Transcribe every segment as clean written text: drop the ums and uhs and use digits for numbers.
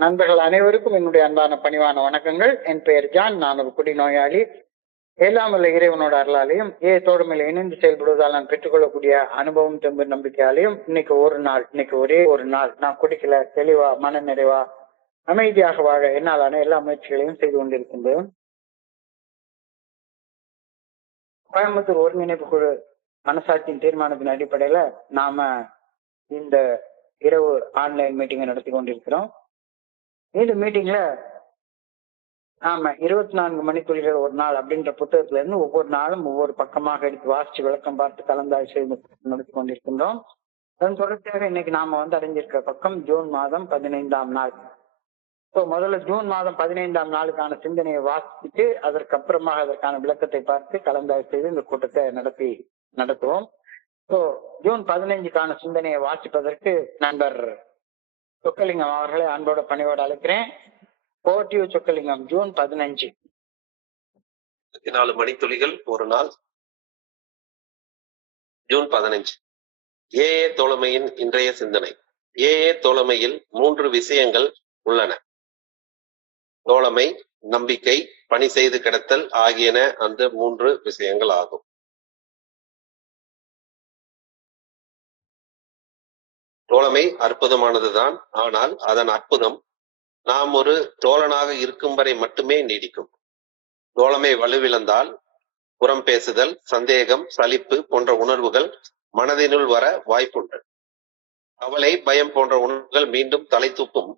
நண்பர்கள் அனைவருக்கும் என்னுடைய அன்பான பணிவான வணக்கங்கள். என் பெயர் ஜான். நான் ஒரு குடிநோயாளி. எல்லாம் வல்ல இறைவனோட அருளாலையும் தோழமையில இணைந்து செயல்படுவதால் நான் பெற்றுக்கொள்ளக்கூடிய அனுபவம், தெம்பு, நம்பிக்கையாலையும் இன்னைக்கு ஒரே ஒரு நாள் நான் குடிக்கல, தெளிவா, மன நிறைவா, அமைதியாக வாழ என்னாலான எல்லா முயற்சிகளையும் செய்து கொண்டிருக்கின்றேன். கோயம்புத்தூர் ஒருங்கிணைப்பு குழு மனசாட்சியின் தீர்மானத்தின் அடிப்படையில நாம இந்த இரவு ஆன்லைன் மீட்டிங்கை நடத்தி கொண்டிருக்கிறோம். இந்த மீட்டிங்ல நாம 24 மணித்துளிகள் ஒரு நாள் அப்படின்ற புத்தகத்துல இருந்து ஒவ்வொரு நாளும் ஒவ்வொரு பக்கமாக எடுத்து வாசிச்சு விளக்கம் பார்த்து கலந்தாய்வு செய்து நடத்தி கொண்டிருக்கின்றோம். அதன் தொடர்ச்சியாக இன்னைக்கு நாம அடைஞ்சிருக்க பக்கம் ஜூன் மாதம் 15ஆம் நாள். இப்போ முதல்ல ஜூன் மாதம் 15ஆம் நாளுக்கான சிந்தனையை வாசிச்சுட்டு அதற்கப்புறமாக அதற்கான விளக்கத்தை பார்த்து கலந்தாய்வு செய்து இந்த கூட்டத்தை நடத்துவோம். இப்போ ஜூன் 15க்கான சிந்தனையை வாசிப்பதற்கு நண்பர் சொக்கலிங்கம் அவர்களை அன்போட பணிவோடு அழைக்கிறேன். போட்டியோ சொக்கலிங்கம். ஜூன் 15. 24 மணித்துளிகள் ஒரு நாள். ஜூன் 15. ஏஏ தோழமையின் இன்றைய சிந்தனை. ஏஏ தோழமையில் 3 விஷயங்கள் உள்ளன. தோழமை, நம்பிக்கை, பணி செய்து கிடத்தல் ஆகியன அந்த 3 விஷயங்கள் ஆகும். தோழமை அற்புதமானதுதான். ஆனால் அதன் அற்புதம் நாம் ஒரு தோழனாக இருக்கும் வரை மட்டுமே நீடிக்கும். தோழமை வலுவிழந்தால் புறம் பேசுதல், சந்தேகம், சலிப்பு போன்ற உணர்வுகள் மனதினுள் வர வாய்ப்புண்டு. கவலை, பயம் போன்ற உணர்வுகள் மீண்டும் தலை தூக்கும்.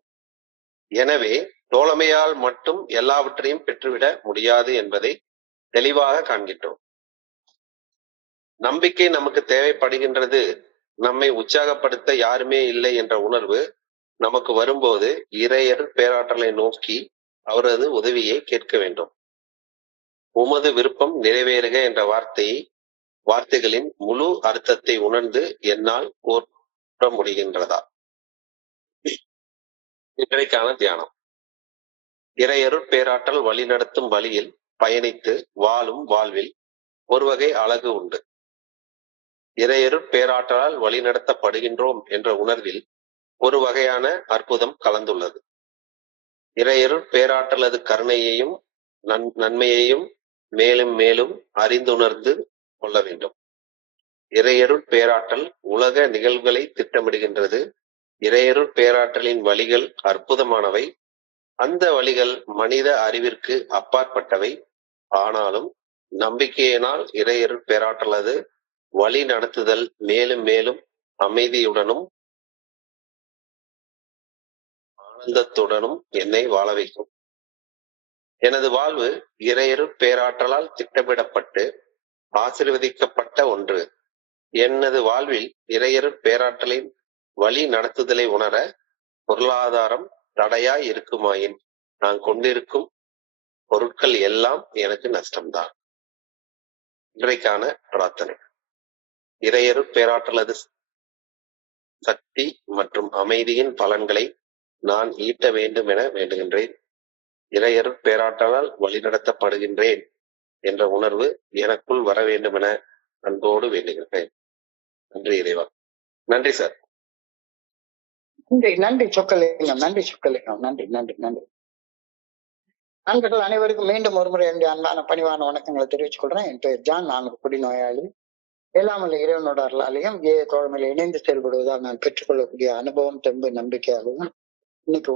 எனவே தோழமையால் மட்டும் எல்லாவற்றையும் பெற்றுவிட முடியாது என்பதை தெளிவாக காண்கின்றோம். நம்பிக்கை நமக்கு தேவைப்படுகின்றது. நம்மை உற்சாகப்படுத்த யாருமே இல்லை என்ற உணர்வு நமக்கு வரும்போது இறையர் பேராற்றலை நோக்கி அவரது உதவியை கேட்க வேண்டும். உமது விருப்பம் நிறைவேறுக என்ற வார்த்தைகளின் முழு அர்த்தத்தை உணர்ந்து என்னால் கூற முடிகின்றதா? இன்றைக்கான தியானம். இறையருட் பேராற்றல் வழிநடத்தும் வழியில் பயணித்து வாழும் வாழ்வில் ஒரு வகை அழகு உண்டு. இறையருட் பேராற்றலால் வழிநடத்தப்படுகின்றோம் என்ற உணர்வில் ஒரு வகையான அற்புதம் கலந்துள்ளது. இறையருட் பேராற்றலது கருணையையும் நன்மையையும் மேலும் மேலும் அறிந்துணர்ந்து கொள்ள வேண்டும். இறையருட் பேராற்றல் உலக நிகழ்வுகளை திட்டமிடுகின்றது. இறையருட் பேராற்றலின் வழிகள் அற்புதமானவை. அந்த வழிகள் மனித அறிவிற்கு அப்பாற்பட்டவை. ஆனாலும் நம்பிக்கையினால் இறையருட் பேராற்றலது வழி நடத்துதல் மேலும் மேலும் அமைதியுடனும் ஆனந்தத்துடனும் என்னை வாழ வைக்கும். எனது வாழ்வு இறையருட் பேராற்றலால் திட்டமிடப்பட்டு ஆசீர்வதிக்கப்பட்ட ஒன்று. எனது வாழ்வில் இறையருட் பேராற்றலின் வழி நடத்துதலை உணர பொருளாதாரம் தடையாய் இருக்குமாயின் நான் கொண்டிருக்கும் பொருட்கள் எல்லாம் எனக்கு நஷ்டம்தான். இன்றைக்கான பிரார்த்தனை. இறையருட் பேராற்றலது சக்தி மற்றும் அமைதியின் பலன்களை நான் ஈட்ட வேண்டும் என வேண்டுகின்றேன். இறையருட் பேராற்றலால் வழிநடத்தப்படுகின்றேன் என்ற உணர்வு எனக்குள் வர வேண்டும் என அன்போடு வேண்டுகின்றேன். நன்றி இறைவா. நன்றி சார். நன்றி சொக்கலிங்கம். நன்றி. நண்பர்கள் அனைவருக்கும் மீண்டும் ஒருமுறை என்னுடைய அன்பான பணிவான வணக்கங்களை தெரிவித்துக் கொள்றேன். என் பெயர் ஜான். நான் ஒரு குடிநோயாளி. எல்லாம் வல்ல இறைவனோட அருளாலையும் தோழமையில இணைந்து செயல்படுவதால் நான் பெற்றுக்கொள்ளக்கூடிய அனுபவம், தெம்பு, நம்பிக்கையாகவும் இன்னைக்கு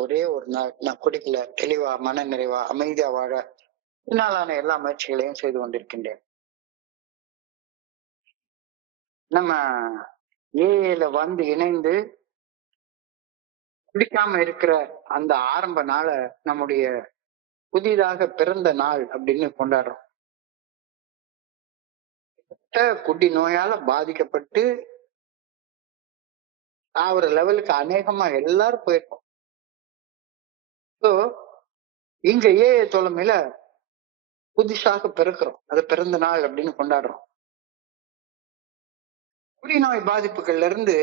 ஒரே ஒரு நாள் நான் குடிக்கல, தெளிவா, மன நிறைவா, அமைதியா வாழ என்னாலான எல்லா முயற்சிகளையும் செய்து கொண்டிருக்கின்றேன். நம்ம ஏஏல இணைந்து குடிக்காம இருக்கிற அந்த ஆரம்ப நாளை நம்முடைய புதிதாக பிறந்த நாள் அப்படின்னு கொண்டாடுறோம். குடி நோயால பாதிக்கப்பட்டு ஒரு லெவலுக்கு அநேகமா எல்லாரும் போயிருக்கோம். இங்க ஏஏ தோழமையில புதுசாக பிறக்கிறோம். அது பிறந்த நாள் அப்படின்னு கொண்டாடுறோம். குடிநோய் பாதிப்புகள்ல இருந்து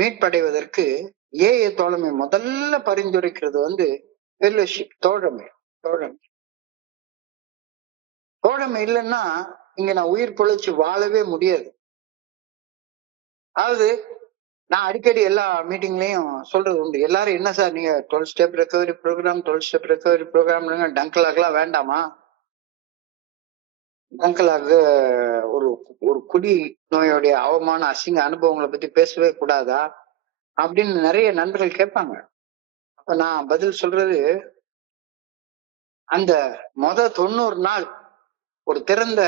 மீட்படைவதற்கு ஏஏ தோழமை முதல்ல பரிந்துரைக்கிறது ஃபெல்லோஷிப், தோழமை. இல்லைன்னா இங்க நான் உயிர் பொழைச்சு வாழவே முடியாது. அதாவது நான் அடிக்கடி எல்லா மீட்டிங்லயும் சொல்றது உண்டு. எல்லாரும் என்ன சார் நீங்க 12 step recovery program 12 step recovery program டங்கலாக்லாம் வேண்டாமா? டங்கலாக்கு ஒரு ஒரு குடி நோயோடைய அவமான அசிங்க அனுபவங்களை பத்தி பேசவே கூடாதா அப்படின்னு நிறைய நண்பர்கள் கேட்பாங்க. அப்ப நான் பதில் சொல்றது, அந்த 90 நாள் ஒரு திறந்த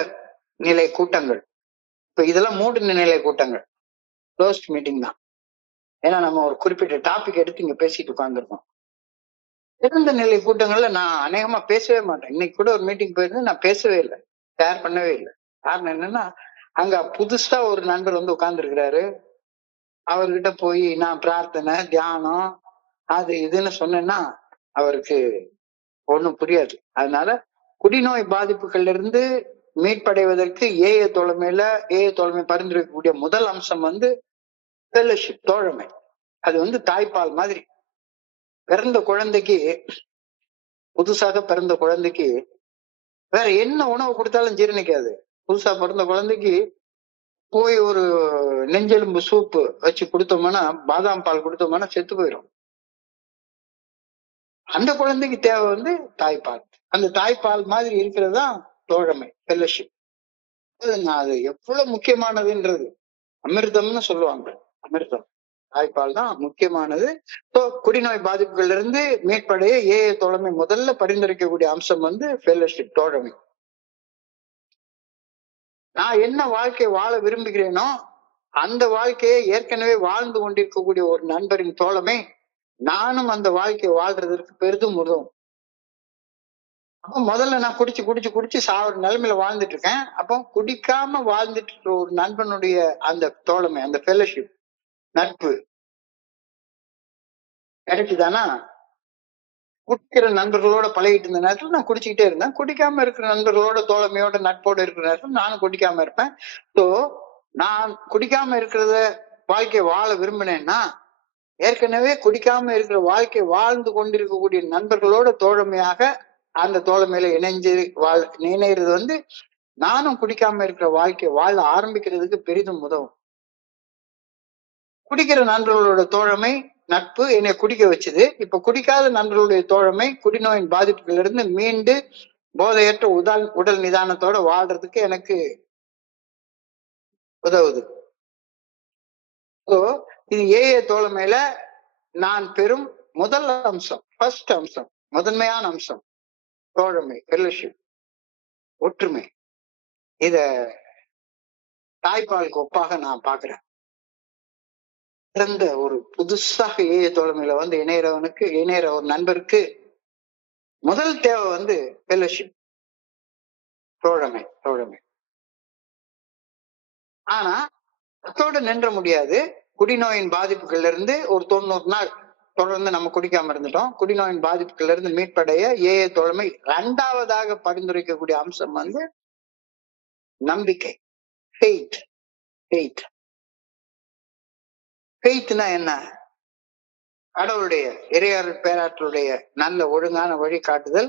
நிலை கூட்டங்கள், இப்ப இதெல்லாம் மூடின நிலை கூட்டங்கள், க்ளோஸ்ட் மீட்டிங் தான். ஏன்னா நம்ம ஒரு குறிப்பிட்ட டாபிக் எடுத்து இங்க பேசிட்டு உட்கார்ந்துருக்கோம். திறந்த நிலை கூட்டங்கள்ல நான் அநேகமா பேசவே மாட்டேன். இன்னைக்கு கூட ஒரு மீட்டிங் போயிருந்து நான் பேசவே இல்லை, ஷேர் பண்ணவே இல்லை. காரணம் என்னன்னா, அங்க புதுசா ஒரு நண்பர் வந்து உட்கார்ந்து இருக்கிறாரு. அவர்கிட்ட போய் நான் பிரார்த்தனை தியானம் அது இதுன்னு சொன்னேன்னா அவருக்கு ஒண்ணும் புரியாது. அதனால குடிநோய் பாதிப்புகள்ல இருந்து மீட்படைவதற்கு ஏஏ தோழமை பரிந்துரைக்கக்கூடிய முதல் அம்சம் வந்து ஃபெல்லோஷிப், தோழமை. அது வந்து தாய்ப்பால் மாதிரி. பிறந்த குழந்தைக்கு, புதுசாக பிறந்த குழந்தைக்கு வேற என்ன உணவு கொடுத்தாலும் ஜீரணிக்காது. புதுசா பிறந்த குழந்தைக்கு போய் ஒரு நெஞ்செலும்பு சூப்பு வச்சு கொடுத்தோம்னா, பாதாம் பால் கொடுத்தோம்னா செத்து போயிடும். அந்த குழந்தைக்கு தேவை வந்து தாய்ப்பால். அந்த தாய்ப்பால் மாதிரி இருக்கிறது தான் தோழமை, ஃபெல்லோஷிப். அது எவ்வளவு முக்கியமானதுன்றது அமிர்தம்னு சொல்லுவாங்க. அமிர்தம், தாய்ப்பால் தான் முக்கியமானது. குடிநோய் பாதிப்புகள்ல இருந்து மீட்படைய ஏஏ தோழமை முதல்ல பரிந்துரைக்கக்கூடிய அம்சம் வந்து ஃபெல்லோஷிப், தோழமை. நான் என்ன வாழ்க்கை வாழ விரும்புகிறேனோ அந்த வாழ்க்கையை ஏற்கனவே வாழ்ந்து கொண்டிருக்கக்கூடிய ஒரு நண்பரின் தோழமை நானும் அந்த வாழ்க்கையை வாழ்றதற்கு பெரிதும் உதவும். அப்போ முதல்ல நான் குடிச்சு குடிச்சு குடிச்சு சாவர நிலைமையில வாழ்ந்துட்டு இருக்கேன். அப்போ குடிக்காம வாழ்ந்துட்டு இருக்க ஒரு நண்பனுடைய அந்த தோழமை, அந்த ஃபெல்லோஷிப், நட்பு கிடைக்குதானா? குடிக்கிற நண்பர்களோட பழகிட்டு இருந்த நேரத்துல நான் குடிச்சுக்கிட்டே இருந்தேன். குடிக்காம இருக்கிற நண்பர்களோட தோழமையோட நட்போட இருக்கிற நேரத்துல நானும் குடிக்காம இருப்பேன். ஸோ நான் குடிக்காம இருக்கிறத வாழ்க்கையை வாழ விரும்பினேன்னா ஏற்கனவே குடிக்காம இருக்கிற வாழ்க்கை வாழ்ந்து கொண்டிருக்கக்கூடிய நண்பர்களோட தோழமையாக அந்த தோழமையில இணைறது வந்து நானும் குடிக்காம இருக்கிற வாழ்க்கை வாழ ஆரம்பிக்கிறதுக்கு பெரிதும் உதவும். குடிக்கிற நண்பர்களோட தோழமை, நட்பு என்னை குடிக்க வச்சுது. இப்ப குடிக்காத நண்பர்களுடைய தோழமை குடிநோயின் பாதிப்புகள் இருந்து மீண்டு போதையற்ற உடல் நிதானத்தோட வாழ்றதுக்கு எனக்கு உதவுது. இது ஏஏ தோழமையில நான் பெறும் முதல் அம்சம், ஃபர்ஸ்ட் அம்சம், முதன்மையான அம்சம் தோழமை, ஃபெல்லோஷிப், ஒற்றுமை. இத தாய்ப்பாலுக்கு ஒப்பாக நான் பாக்குறேன். பிறந்த ஒரு புதுசாக ஏஏ தோழமையில வந்து இணையற ஒரு நண்பருக்கு முதல் தேவை வந்து ஃபெல்லோஷிப், தோழமை. ஆனா அதோட நின்ற முடியாது. குடிநோயின் பாதிப்புகள்ல இருந்து ஒரு 90 நாள் தொடர்ந்து நம்ம குடிக்காம இருந்துட்டோம். குடிநோயின் பாதிப்புகள்ல இருந்து மீட்படைய ஏஏ தோழமை இரண்டாவதாக பரிந்துரைக்கக்கூடிய அம்சம் வந்து நம்பிக்கை, ஃபெய்த். ஃபெய்த்னா என்ன? கடவுளுடைய இறையாற்றல் பேராற்றலுடைய நல்ல ஒழுங்கான வழிகாட்டுதல்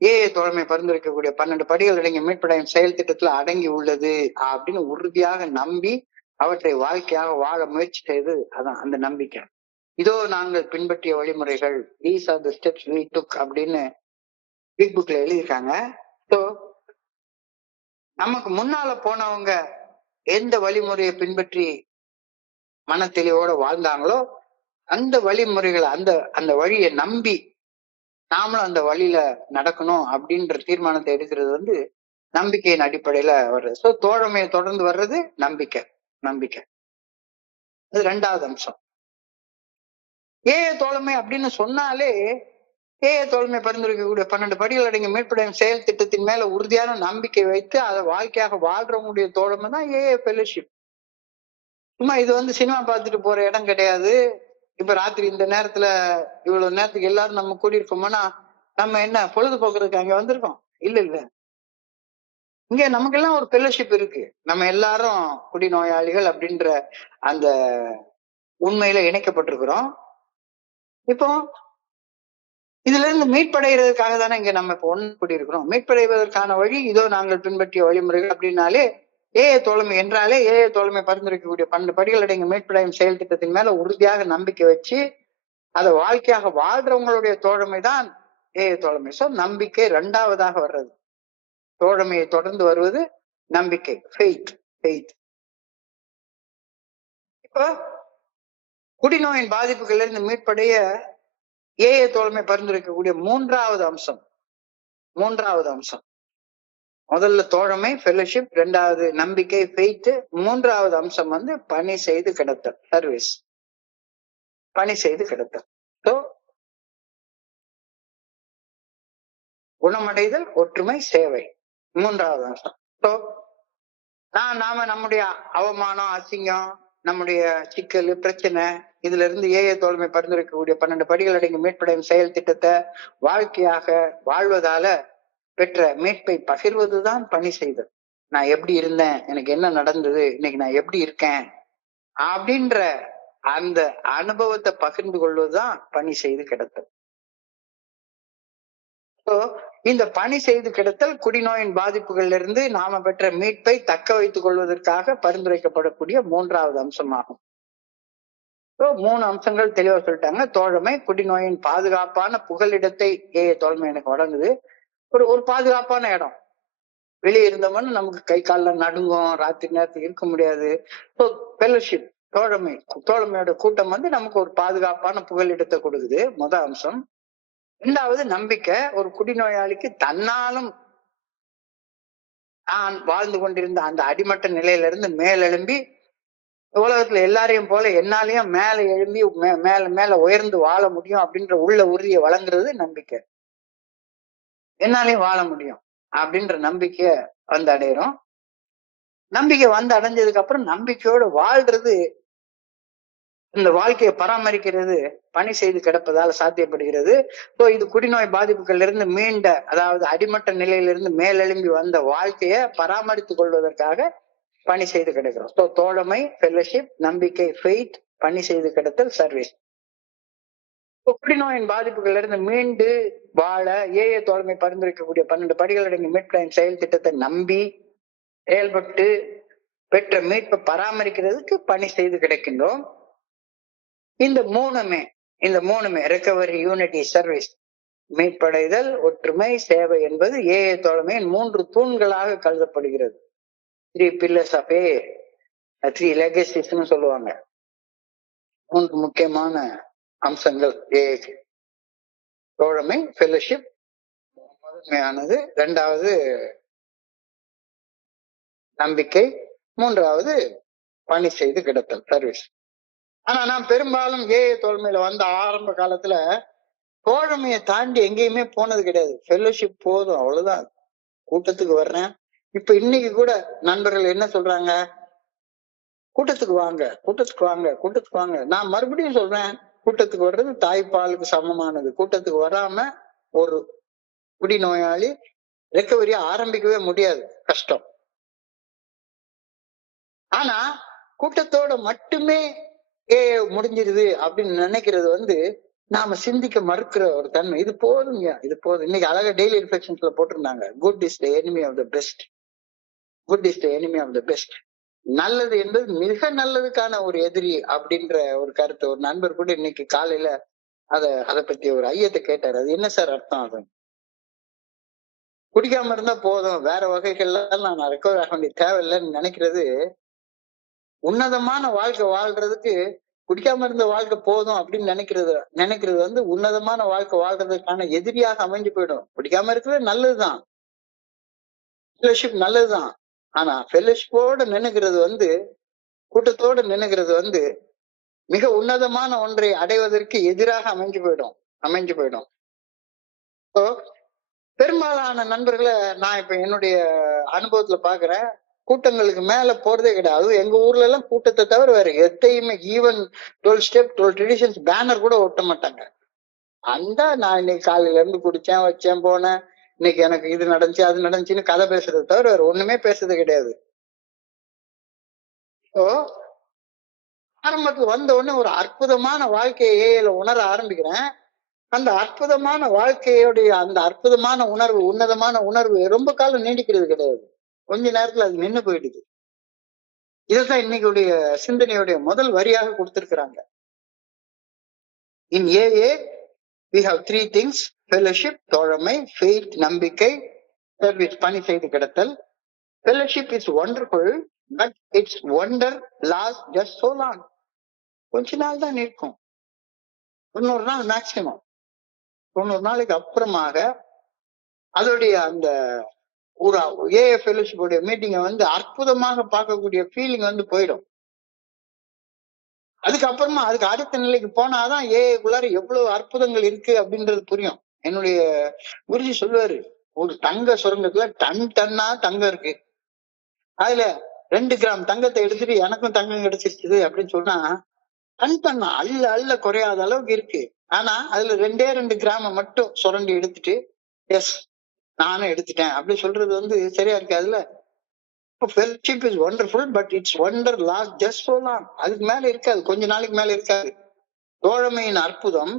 ஏஏ தோழமை பரிந்துரைக்கக்கூடிய 12 படிகள் அடங்கிய மீட்படையும் செயல் திட்டத்துல அடங்கி உள்ளது அப்படின்னு உறுதியாக நம்பி அவற்றை வாழ்க்கையாக வாழ முயற்சி செய்து, அதான் அந்த நம்பிக்கை. இதோ நாங்கள் பின்பற்றிய வழிமுறைகள், these are the steps we took அப்படின்னு பிக் புக்ல எழுதியிருக்காங்க. ஸோ நமக்கு முன்னால போனவங்க எந்த வழிமுறையை பின்பற்றி மன தெளிவோட வாழ்ந்தாங்களோ அந்த வழிமுறைகளை அந்த வழியை நம்பி நாமளும் அந்த வழியில நடக்கணும் அப்படின்ற தீர்மானத்தை எடுக்கிறது வந்து நம்பிக்கையின் அடிப்படையில வர்றது. ஸோ தோழமையை தொடர்ந்து வர்றது நம்பிக்கை. அது ரெண்டாவது அம்சம். ஏஏ தோழமை அப்படின்னு சொன்னாலே ஏஏ தோழமை பரிந்துரைக்கக்கூடிய 12 படிகள் அடங்கிய மீட்படையும் செயல் திட்டத்தின் மேல உறுதியான நம்பிக்கை வைத்து அதை வாழ்க்கையாக வாழ்றவங்களுடைய தோழமை தான் ஏஏ ஃபெல்லோஷிப். சும்மா இது வந்து சினிமா பார்த்துட்டு போற இடம் கிடையாது. இப்ப ராத்திரி இந்த நேரத்துல இவ்வளவு நேரத்துக்கு எல்லாரும் நம்ம கூடி இருக்கோம்னா நம்ம என்ன பொழுதுபோக்குறதுக்கு அங்க வந்திருக்கோம்? இல்ல. இங்க நமக்கெல்லாம் ஒரு ஃபெல்லோஷிப் இருக்கு. நம்ம எல்லாரும் குடிநோயாளிகள் அப்படின்ற அந்த உண்மையில இணைக்கப்பட்டிருக்கிறோம். இப்போ இதுல இருந்து மீட்படைகிறதுக்காக தானே இங்க நம்ம இப்ப ஒன்று கூடி இருக்கிறோம். மீட்படைவதற்கான வழி இதோ நாங்கள் பின்பற்றிய வழிமுறைகள் அப்படின்னாலே ஏஏ தோழமை என்றாலே ஏஏ தோழமை பரிந்துரைக்கக்கூடிய 12 படிகள் அடங்கிய மீட்படையும் செயல் திட்டத்தின் மேல உறுதியாக நம்பிக்கை வச்சு அதை வாழ்க்கையாக வாழ்றவங்களுடைய தோழமை தான் ஏஏ தோழமை. சோ நம்பிக்கை 2வதாக வர்றது. தோழமையை தொடர்ந்து வருவது நம்பிக்கை, ஃபெய்த். இப்போ குடிநோயின் பாதிப்புகள்ல இருந்து மீட்படைய ஏஏ தோழமை பரிந்துரைக்கக்கூடிய மூன்றாவது அம்சம். முதல்ல தோழமை, ஃபெலோஷிப், 2வது நம்பிக்கை, ஃபெய்த், 3வது அம்சம் வந்து பணி செய்து கிடத்தல், சர்வீஸ். பணி செய்து கிடத்தல். ஸோ குணமடைதல், ஒற்றுமை, சேவை, 3வது அம்சம். ஸோ நாம நம்முடைய அவமானம், அசிங்கம், நம்முடைய சிக்கல், பிரச்சனை, இதுல இருந்து ஏஏ தோழமை பரிந்துரைக்கக்கூடிய 12 படிகள் அடங்கிய மீட்படையும் செயல் திட்டத்தை வாழ்க்கையாக வாழ்வதால பெற்ற மீட்பை பகிர்வதுதான் பணி செய்தல். நான் எப்படி இருந்தேன், எனக்கு என்ன நடந்தது, இன்னைக்கு நான் எப்படி இருக்கேன் அப்படின்ற அந்த அனுபவத்தை பகிர்ந்து கொள்வதுதான் பணி செய்து கிடத்தல். இந்த பணி செய்து கிடத்தல் குடிநோயின் பாதிப்புகள்ல இருந்து நாம பெற்ற மீட்பை தக்க வைத்துக் கொள்வதற்காக பரிந்துரைக்கப்படக்கூடிய 3வது அம்சமாகும். 3 அம்சங்கள் தெளிவா சொல்லிட்டாங்க. தோழமை, குடிநோயின் பாதுகாப்பான புகலிடத்தை ஏஏ தோழமை எனக்கு வழங்குது. ஒரு பாதுகாப்பான இடம். வெளியே இருந்தோம்னா நமக்கு கை காலில் நடுங்கும், ராத்திரி நேரத்துக்கு இருக்க முடியாது. ஃபெலோஷிப், தோழமையோட கூட்டம் வந்து நமக்கு ஒரு பாதுகாப்பான புகலிடத்தை கொடுக்குது, முதல் அம்சம். 2வது நம்பிக்கை. ஒரு குடிநோயாளிக்கு தன்னாலும் நான் வாழ்ந்து கொண்டிருந்த அந்த அடிமட்ட நிலையில இருந்து மேலெழும்பி உலகத்துல எல்லாரையும் போல என்னாலையும் மேல எழும்பி மேல உயர்ந்து வாழ முடியும் அப்படின்ற உள்ள உறுதியை வழங்குறது நம்பிக்கை. என்னாலையும் வாழ முடியும் அப்படின்ற நம்பிக்கைய வந்து அடையிறோம். நம்பிக்கை வந்து அடைஞ்சதுக்கு அப்புறம் நம்பிக்கையோட வாழ்றது, இந்த வாழ்க்கையை பராமரிக்கிறது பணி செய்து கிடப்பதால சாத்தியப்படுகிறது. இது குடிநோய் பாதிப்புகள்ல இருந்து மீண்ட, அதாவது அடிமட்ட நிலையிலிருந்து மேலெழும்பி வந்த வாழ்க்கையை பராமரித்துக் கொள்வதற்காக பணி செய்து கிடக்கிறோம். தோழமை, ஃபெலோஷிப், நம்பிக்கை, ஃபெய்த், பணி செய்து கிடத்தல், சர்வீஸ். குடிநோயின் பாதிப்புகள்ல இருந்து மீண்டு வாழ ஏஏ தோழமை பரிந்துரைக்கக்கூடிய 12 படிகள் அடங்கிய மீட்பு செயல் திட்டத்தை நம்பி செயல்பட்டு பெற்ற மீட்பை பராமரிக்கிறதுக்கு பணி செய்து கிடக்கின்றோம். இந்த மூணுமே ரெக்கவரி, யூனிட்டி, சர்வீஸ், மீட்படைதல், ஒற்றுமை, சேவை என்பது ஏஏ தோழமையின் 3 தூண்களாக கருதப்படுகிறது. 3 pillars of AA, 3 legacies சொல்லுவாங்க. 3 முக்கியமான அம்சங்கள் ஏஏக்கு. தோழமை, ஃபெலோஷிப் முதன்மையானது, 2வது நம்பிக்கை, 3வது பணி செய்து கிடத்தல், சர்வீஸ். ஆனா நான் பெரும்பாலும் ஏஏ தோழமையில வந்த ஆரம்ப காலத்துல தோழமையை தாண்டி எங்கேயுமே போனது கிடையாது. ஃபெலோஷிப் போதும், அவ்வளவுதான், கூட்டத்துக்கு வர்றேன். இப்ப இன்னைக்கு கூட நண்பர்கள் என்ன சொல்றாங்க, கூட்டத்துக்கு வாங்க. நான் மறுபடியும் சொல்றேன், கூட்டத்துக்கு வர்றது தாய்ப்பாலுக்கு சமமானது. கூட்டத்துக்கு வராம ஒரு குடிநோயாளி ரெக்கவரியா ஆரம்பிக்கவே முடியாது, கஷ்டம். ஆனா கூட்டத்தோட மட்டுமே முடிஞ்சிருது அப்படின்னு நினைக்கிறது வந்து நாம சிந்திக்க மறுக்கிற ஒரு தன்மை. இது போதும். இன்னைக்கு அழகா டெய்லி ரிஃப்ளெக்ஷன்ஸ்ல போட்டிருந்தாங்க, good is the enemy of the best. நல்லது என்பது மிக நல்லதுக்கான ஒரு எதிரி அப்படின்ற ஒரு கருத்து. ஒரு நண்பர் கூட இன்னைக்கு காலையில அதை பத்தி ஒரு ஐயத்தை கேட்டாரு. அது என்ன சார் அர்த்தம்? அது குடிக்காம இருந்தா போதும், வேற வகைகள்ல நான் ரெக்கவர் ஆக வேண்டிய தேவையில்லைன்னு நினைக்கிறது. உன்னதமான வாழ்க்கை வாழ்றதுக்கு குடிக்காம இருந்த வாழ்க்கை போதும் அப்படின்னு நினைக்கிறது வந்து உன்னதமான வாழ்க்கை வாழ்றதுக்கான எதிரியாக அமைஞ்சு போயிடும். குடிக்காம இருக்கிறது நல்லதுதான், ஃபெலோஷிப் நல்லதுதான். ஆனா ஃபெலோஷிப்போட நினைக்கிறது வந்து, கூட்டத்தோட நினைக்கிறது வந்து மிக உன்னதமான ஒன்றை அடைவதற்கு எதிராக அமைஞ்சு போயிடும். பெரும்பாலான நண்பர்களை நான் இப்ப என்னுடைய அனுபவத்துல பாக்குறேன், கூட்டங்களுக்கு மேல போறதே கிடையாது. அதுவும் எங்க ஊர்ல எல்லாம் கூட்டத்தை தவிர வேற எத்தையுமே, ஈவன் 12 ஸ்டெப் 12 ட்ரெடிஷன்ஸ் பேனர் கூட ஒட்ட மாட்டாங்க. நான் இன்னைக்கு காலையில இருந்து குடிச்சேன், வச்சேன், போனேன், இன்னைக்கு எனக்கு இது நடந்துச்சு அது நடந்துச்சுன்னு கதை பேசுறதை தவிர வேற ஒண்ணுமே பேசுறது கிடையாது. ஆரம்பத்துல வந்த உடனே ஒரு அற்புதமான வாழ்க்கையை ஏஐல உணர ஆரம்பிக்கிறேன். அந்த அற்புதமான வாழ்க்கையோடைய அந்த அற்புதமான உணர்வு, உன்னதமான உணர்வு ரொம்ப காலம் நீடிக்கிறது கிடையாது. கொஞ்ச நேரத்துல அது நின்னு போயிடுது. இதைத்தான் இன்னைக்குடைய சிந்தனையுடைய முதல் வரியாக கொடுத்திருக்கிறாங்க. இன் AA we have three things: fellowship, தோழமை, faith, நம்பிக்கை, service, பணி செய்து கிடத்தல். Fellowship is wonderful, but its wonder lasts just so long. கொஞ்ச நாள் தான் இருக்கும், 90 நாள் மேக்சிமம். 90 நாளைக்கு அப்புறமாக அதோடைய அந்த ஒரு ஏஏ ஃபெலோஷிப் உடைய மீட்டிங்கை அற்புதமாக பார்க்கக்கூடிய ஃபீலிங் போயிடும். அதுக்கப்புறமா அதுக்கு அடுத்த நிலைக்கு போனாதான் ஏஐக்குள்ளார எவ்வளவு அற்புதங்கள் இருக்கு அப்படின்றது புரியும். என்னுடைய குருஜி சொல்லுவாரு, ஒரு தங்க சுரங்கத்துல டன்னா தங்கம் இருக்கு, அதுல 2 கிராம் தங்கத்தை எடுத்துட்டு எனக்கும் தங்கம் கிடைச்சிருக்குது அப்படின்னு சொன்னா டன்னா அள்ள குறையாத அளவுக்கு இருக்கு. ஆனா அதுல 2 கிராம மட்டும் சுரண்டி எடுத்துட்டு எஸ் நானும் எடுத்துட்டேன் அப்படி சொல்றது சரியா இருக்காதுல்ல. Fellowship is wonderful, but its wonder lasts just so long. அதுக்கு மேல இருக்காது, கொஞ்ச நாளைக்கு மேல இருக்காது. தோழமையின் அற்புதம்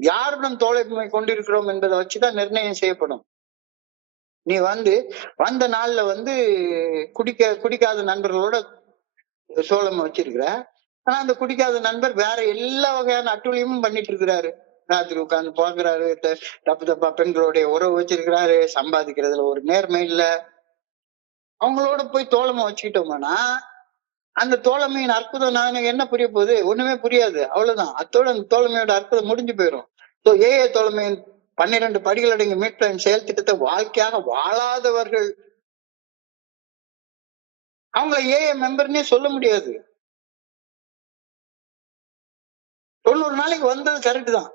யாருடன் தோழமை கொண்டிருக்கிறோம் என்பதை வச்சுதான் நிர்ணயம் செய்யப்படும். நீ வந்த நாள்ல குடிக்காத நண்பர்களோட சோழமை வச்சிருக்கிற, ஆனா அந்த குடிக்காத நண்பர் வேற எல்லா வகையான அட்டூழியமும் பண்ணிட்டு இருக்கிறாரு. ராத்திரி உட்கார்ந்து பாக்குறாரு, தப்பா பெண்களுடைய உறவு வச்சிருக்கிறாரு, சம்பாதிக்கிறதுல ஒரு நேர்மை இல்ல. அவங்களோட போய் தோழமை வச்சுக்கிட்டோம்னா அந்த தோழமையின் அற்புதம் நான் என்ன புரிய போகுது? ஒண்ணுமே புரியாது, அவ்வளவுதான். அத்தோட அந்த தோழமையோட அற்புதம் முடிஞ்சு போயிடும். ஏஏ தோழமையின் 12 படிகள் அடங்கிய மீட்பின் செயல் திட்டத்தை வாழ்க்கையாக வாழாதவர்கள் அவங்கள ஏஏ மெம்பர்னே சொல்ல முடியாது. 90 நாளைக்கு வந்தது கரெக்ட் தான்,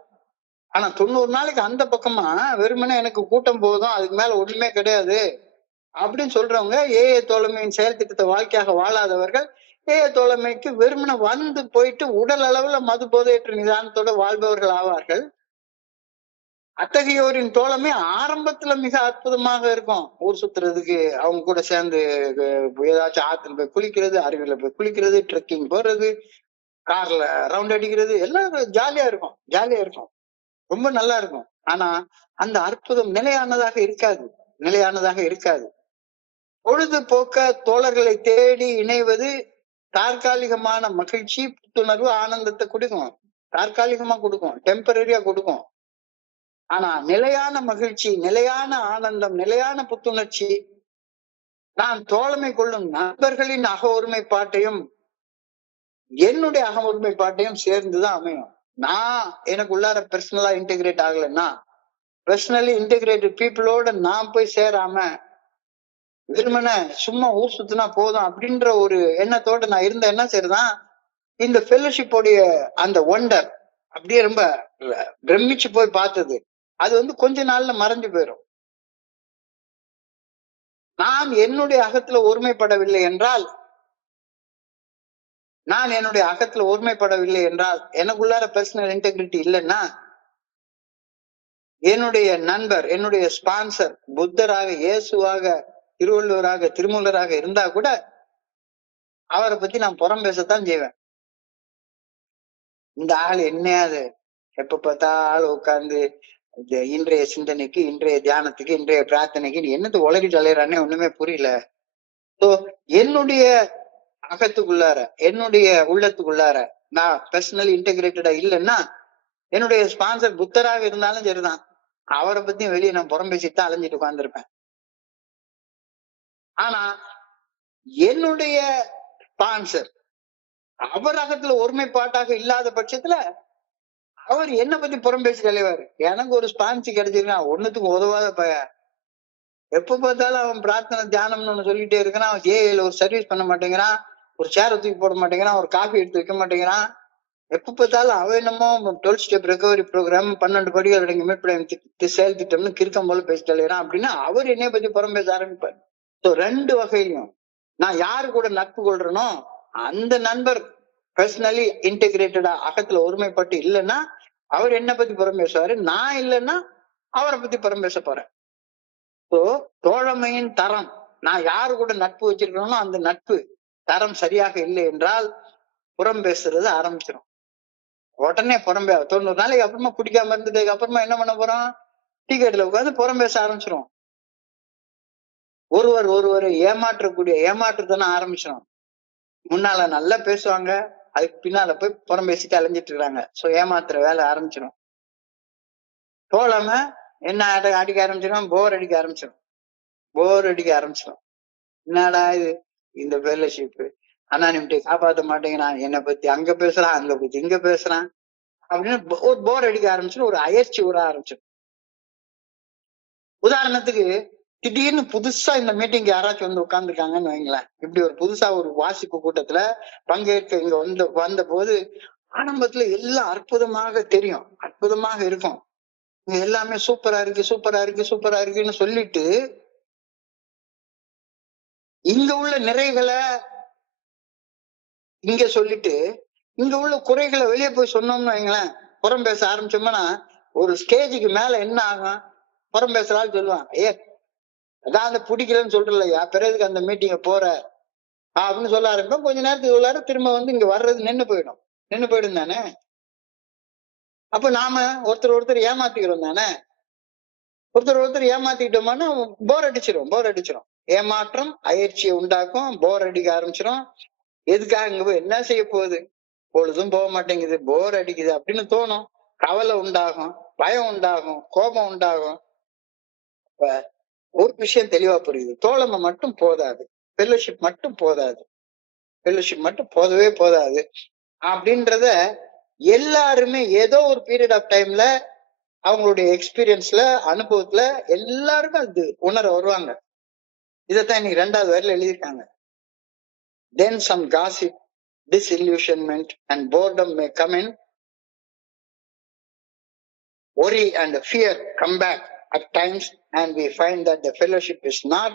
ஆனா 90 நாளைக்கு அந்த பக்கமா வெறுமனே எனக்கு கூட்டம் போதும், அதுக்கு மேல ஒண்ணுமே கிடையாது அப்படின்னு சொல்றவங்க ஏஏ தோழமையின் செயல் திட்டத்தை வாழ்க்கையாக வாழாதவர்கள் ஏஏ தோழமைக்கு வெறுமனை போயிட்டு உடல் அளவுல மது போதையற்ற நிதானத்தோட வாழ்பவர்கள் ஆவார்கள். அத்தகையோரின் தோழமை ஆரம்பத்துல மிக அற்புதமாக இருக்கும். ஊர் சுத்துறதுக்கு அவங்க கூட சேர்ந்து ஏதாச்சும் ஆத்துல போய் குளிக்கிறது, அருவியில போய் குளிக்கிறது, ட்ரெக்கிங் போறது, கார்ல ரவுண்ட் அடிக்கிறது, எல்லாம் ஜாலியா இருக்கும், ரொம்ப நல்லா இருக்கும். ஆனா அந்த அற்புதம் நிலையானதாக இருக்காது. பொழுதுபோக்க தோழர்களை தேடி இணைவது தற்காலிகமான மகிழ்ச்சி, புத்துணர்வு, ஆனந்தத்தை கொடுக்கும், தற்காலிகமா கொடுக்கும், டெம்பரரியா கொடுக்கும். ஆனா நிலையான மகிழ்ச்சி, நிலையான ஆனந்தம், நிலையான புத்துணர்ச்சி நான் தோழமை கொள்ளும் நண்பர்களின் அக ஒருமைப்பாட்டையும் என்னுடைய அக ஒருமைப்பாட்டையும் சேர்ந்துதான் அமையும். நான் எனக்கு உள்ளார பர்சனலா இன்டெகிரேட் ஆகலைன்னா, பர்சனலி இன்டெகிரேட்டட் பீப்புளோட நான் போய் சேராம வெறுமனே சும்மா ஊர் சுத்தினா போதும் அப்படின்ற ஒரு எண்ணத்தோட நான் இருந்தேன்னா சரிதான், இந்த ஃபெல்லோஷிப்போடைய அந்த ஒண்டர் அப்படியே ரொம்ப பிரமிச்சு போய் பார்த்தது அது கொஞ்ச நாள்ல மறைஞ்சு போயிடும். நான் என்னுடைய அகத்துல ஒருமைப்படவில்லை என்றால், எனக்குள்ளார பர்சனல் இன்டெகிரிட்டி இல்லைன்னா, என்னுடைய நண்பர், என்னுடைய ஸ்பான்சர் புத்தராக, இயேசுவாக, திருவள்ளுவராக, திருமூலராக இருந்தா கூட அவரை பத்தி நான் புறம் பேசத்தான் செய்வேன். இந்த ஆள் என்னையாது எப்ப பார்த்தாலும் உட்கார்ந்து இன்றைய சிந்தனைக்கு, இன்றைய தியானத்துக்கு, இன்றைய பிரார்த்தனைக்கு என்னது உலகிட்டு அலையறானே ஒண்ணுமே புரியல. என்னுடைய அகத்துக்குள்ளார, என்னுடைய உள்ளத்துக்குள்ளார நான் பர்சனலி இன்டெகிரேட்டடா இல்லைன்னா, என்னுடைய ஸ்பான்சர் புத்தராக இருந்தாலும் சரிதான், அவரை பத்தியும் வெளியே நான் புறம் பேசிட்டு அலைஞ்சிட்டு உட்கார்ந்துருப்பேன். ஆனா என்னுடைய ஸ்பான்சர் அவர் அகத்துல ஒருமைப்பாட்டாக இல்லாத பட்சத்துல அவர் என்ன பத்தி புறம் பேசி தலைவாரு. எனக்கு ஒரு ஸ்பான்சி கிடைச்சிருக்கான், ஒண்ணுத்துக்கு உதவாத பய, எப்ப பார்த்தாலும் அவன் பிரார்த்தனை தியானம்னு ஒண்ணு சொல்லிட்டே இருக்கிறான், அவன் ஏஐல ஒரு சர்வீஸ் பண்ண மாட்டேங்கிறான், ஒரு சேரை தூக்கி போட மாட்டேங்கிறான், ஒரு காஃபி எடுத்து வைக்க மாட்டேங்கிறான். எப்ப பார்த்தாலும் அவன் என்னமோ 12 ஸ்டெப் ரெக்கவரி ப்ரோக்ராம், 12 படிகள் அடங்கி மீட்பு செயல் திட்டம்னு கிறுக்கம் போல பேசி தலைகிறான் அப்படின்னா அவர் என்னைய பத்தி புறம் பேச ஆரம்பிப்பார். ரெண்டு வகையிலும் நான் யாரு கூட நட்பு கொள்றனோ அந்த நண்பர் பர்சனலி இன்டெகிரேட்டடா அகத்துல ஒருமைப்பட்டு இல்லைன்னா அவர் என்ன பத்தி புறம் பேசுவாரு, நான் இல்லைன்னா அவரை பத்தி புறம் பேச போறேன். தோழமையின் தரம், நான் யாரு கூட நட்பு வச்சிருக்கணும் அந்த நட்பு தரம் சரியாக இல்லை என்றால் புறம் பேசுறது ஆரம்பிச்சிடும். உடனே புறம்பே 90 நாளைக்கு அப்புறமா குடிக்காம இருந்ததுக்கு அப்புறமா என்ன பண்ண போறோம், டிக்கெட்ல உட்காந்து புறம் பேச ஆரம்பிச்சிடும். ஒருவரை ஏமாற்றக்கூடிய ஏமாற்றுத்தானே ஆரம்பிச்சிடும். முன்னால நல்லா பேசுவாங்க, அதுக்கு பின்னால போய் புறம் பேசிட்டு அலைஞ்சிட்டு இருக்காங்க. சோ ஏமாத்துற வேலை ஆரம்பிச்சிடும். தோழமை என்ன அடிக்க ஆரம்பிச்சிடும், போர் அடிக்க ஆரம்பிச்சிடும். என்னடா இது இந்த ஃபெல்லோஷிப், அனானிமிட்டி காப்பாற்ற மாட்டேங்கிறான், என்னை பத்தி அங்க பேசுறான், அங்க பத்தி இங்க பேசுறான் அப்படின்னு ஒரு போர் அடிக்க ஆரம்பிச்சிடும், ஒரு அயற்சி உற ஆரம்பிச்சிடும். உதாரணத்துக்கு திடீர்னு புதுசா இந்த மீட்டிங் யாராச்சும் வந்து உட்கார்ந்துருக்காங்கன்னு வைங்களேன். இப்படி ஒரு புதுசா ஒரு வாசிப்பு கூட்டத்துல பங்கேற்க இங்க வந்த போது ஆரம்பத்துல எல்லாம் அற்புதமாக தெரியும், அற்புதமாக இருக்கும். இங்க எல்லாமே சூப்பரா இருக்குன்னு சொல்லிட்டு இங்க உள்ள நிறைகளை இங்க சொல்லிட்டு இங்க உள்ள குறைகளை வெளியே போய் சொன்னோம்னு வைங்களேன், புறம் பேச ஆரம்பிச்சோம்னா ஒரு ஸ்டேஜுக்கு மேல என்ன ஆகும், புறம் பேசுறாள் சொல்லுவான், அதான் அந்த பிடிக்கலன்னு சொல்றலையா, பிறகு அந்த மீட்டிங்க போற அப்படின்னு சொல்ல ஆரம்பிப்போம். கொஞ்ச நேரத்துக்கு உள்ளார திரும்ப வந்து இங்க வர்றது நின்னு போயிடும் தானே. அப்ப நாம ஒருத்தர் ஏமாத்திக்கிறோம் தானே. ஒருத்தர் ஏமாத்திக்கிட்டோம்னா போர் அடிச்சிரும். ஏமாற்றம் அயற்சியை உண்டாக்கும், போர் அடிக்க ஆரம்பிச்சிடும். எதுக்காக இங்க போய் என்ன செய்ய போகுது, பொழுதும் போக மாட்டேங்குது, போர் அடிக்குது அப்படின்னு தோணும். கவலை உண்டாகும், பயம் உண்டாகும், கோபம் உண்டாகும். ஒரு விஷயம் தெளிவா புரியுது, தோழமை மட்டும் போதாது, ஃபெல்லோஷிப் மட்டும் போதாது அப்படின்றத எல்லாருமே ஏதோ ஒரு பீரியட் ஆஃப் டைம்ல அவங்களுடைய எக்ஸ்பீரியன்ஸ்ல அனுபவத்துல எல்லாருக்கும் அது உணர வருவாங்க. இதைத்தான் இன்னைக்கு 2வது வரையில எழுதியிருக்காங்க. Then some gossip, disillusionment and boredom may come in. Worry and fear come back at times, and we find that the fellowship is not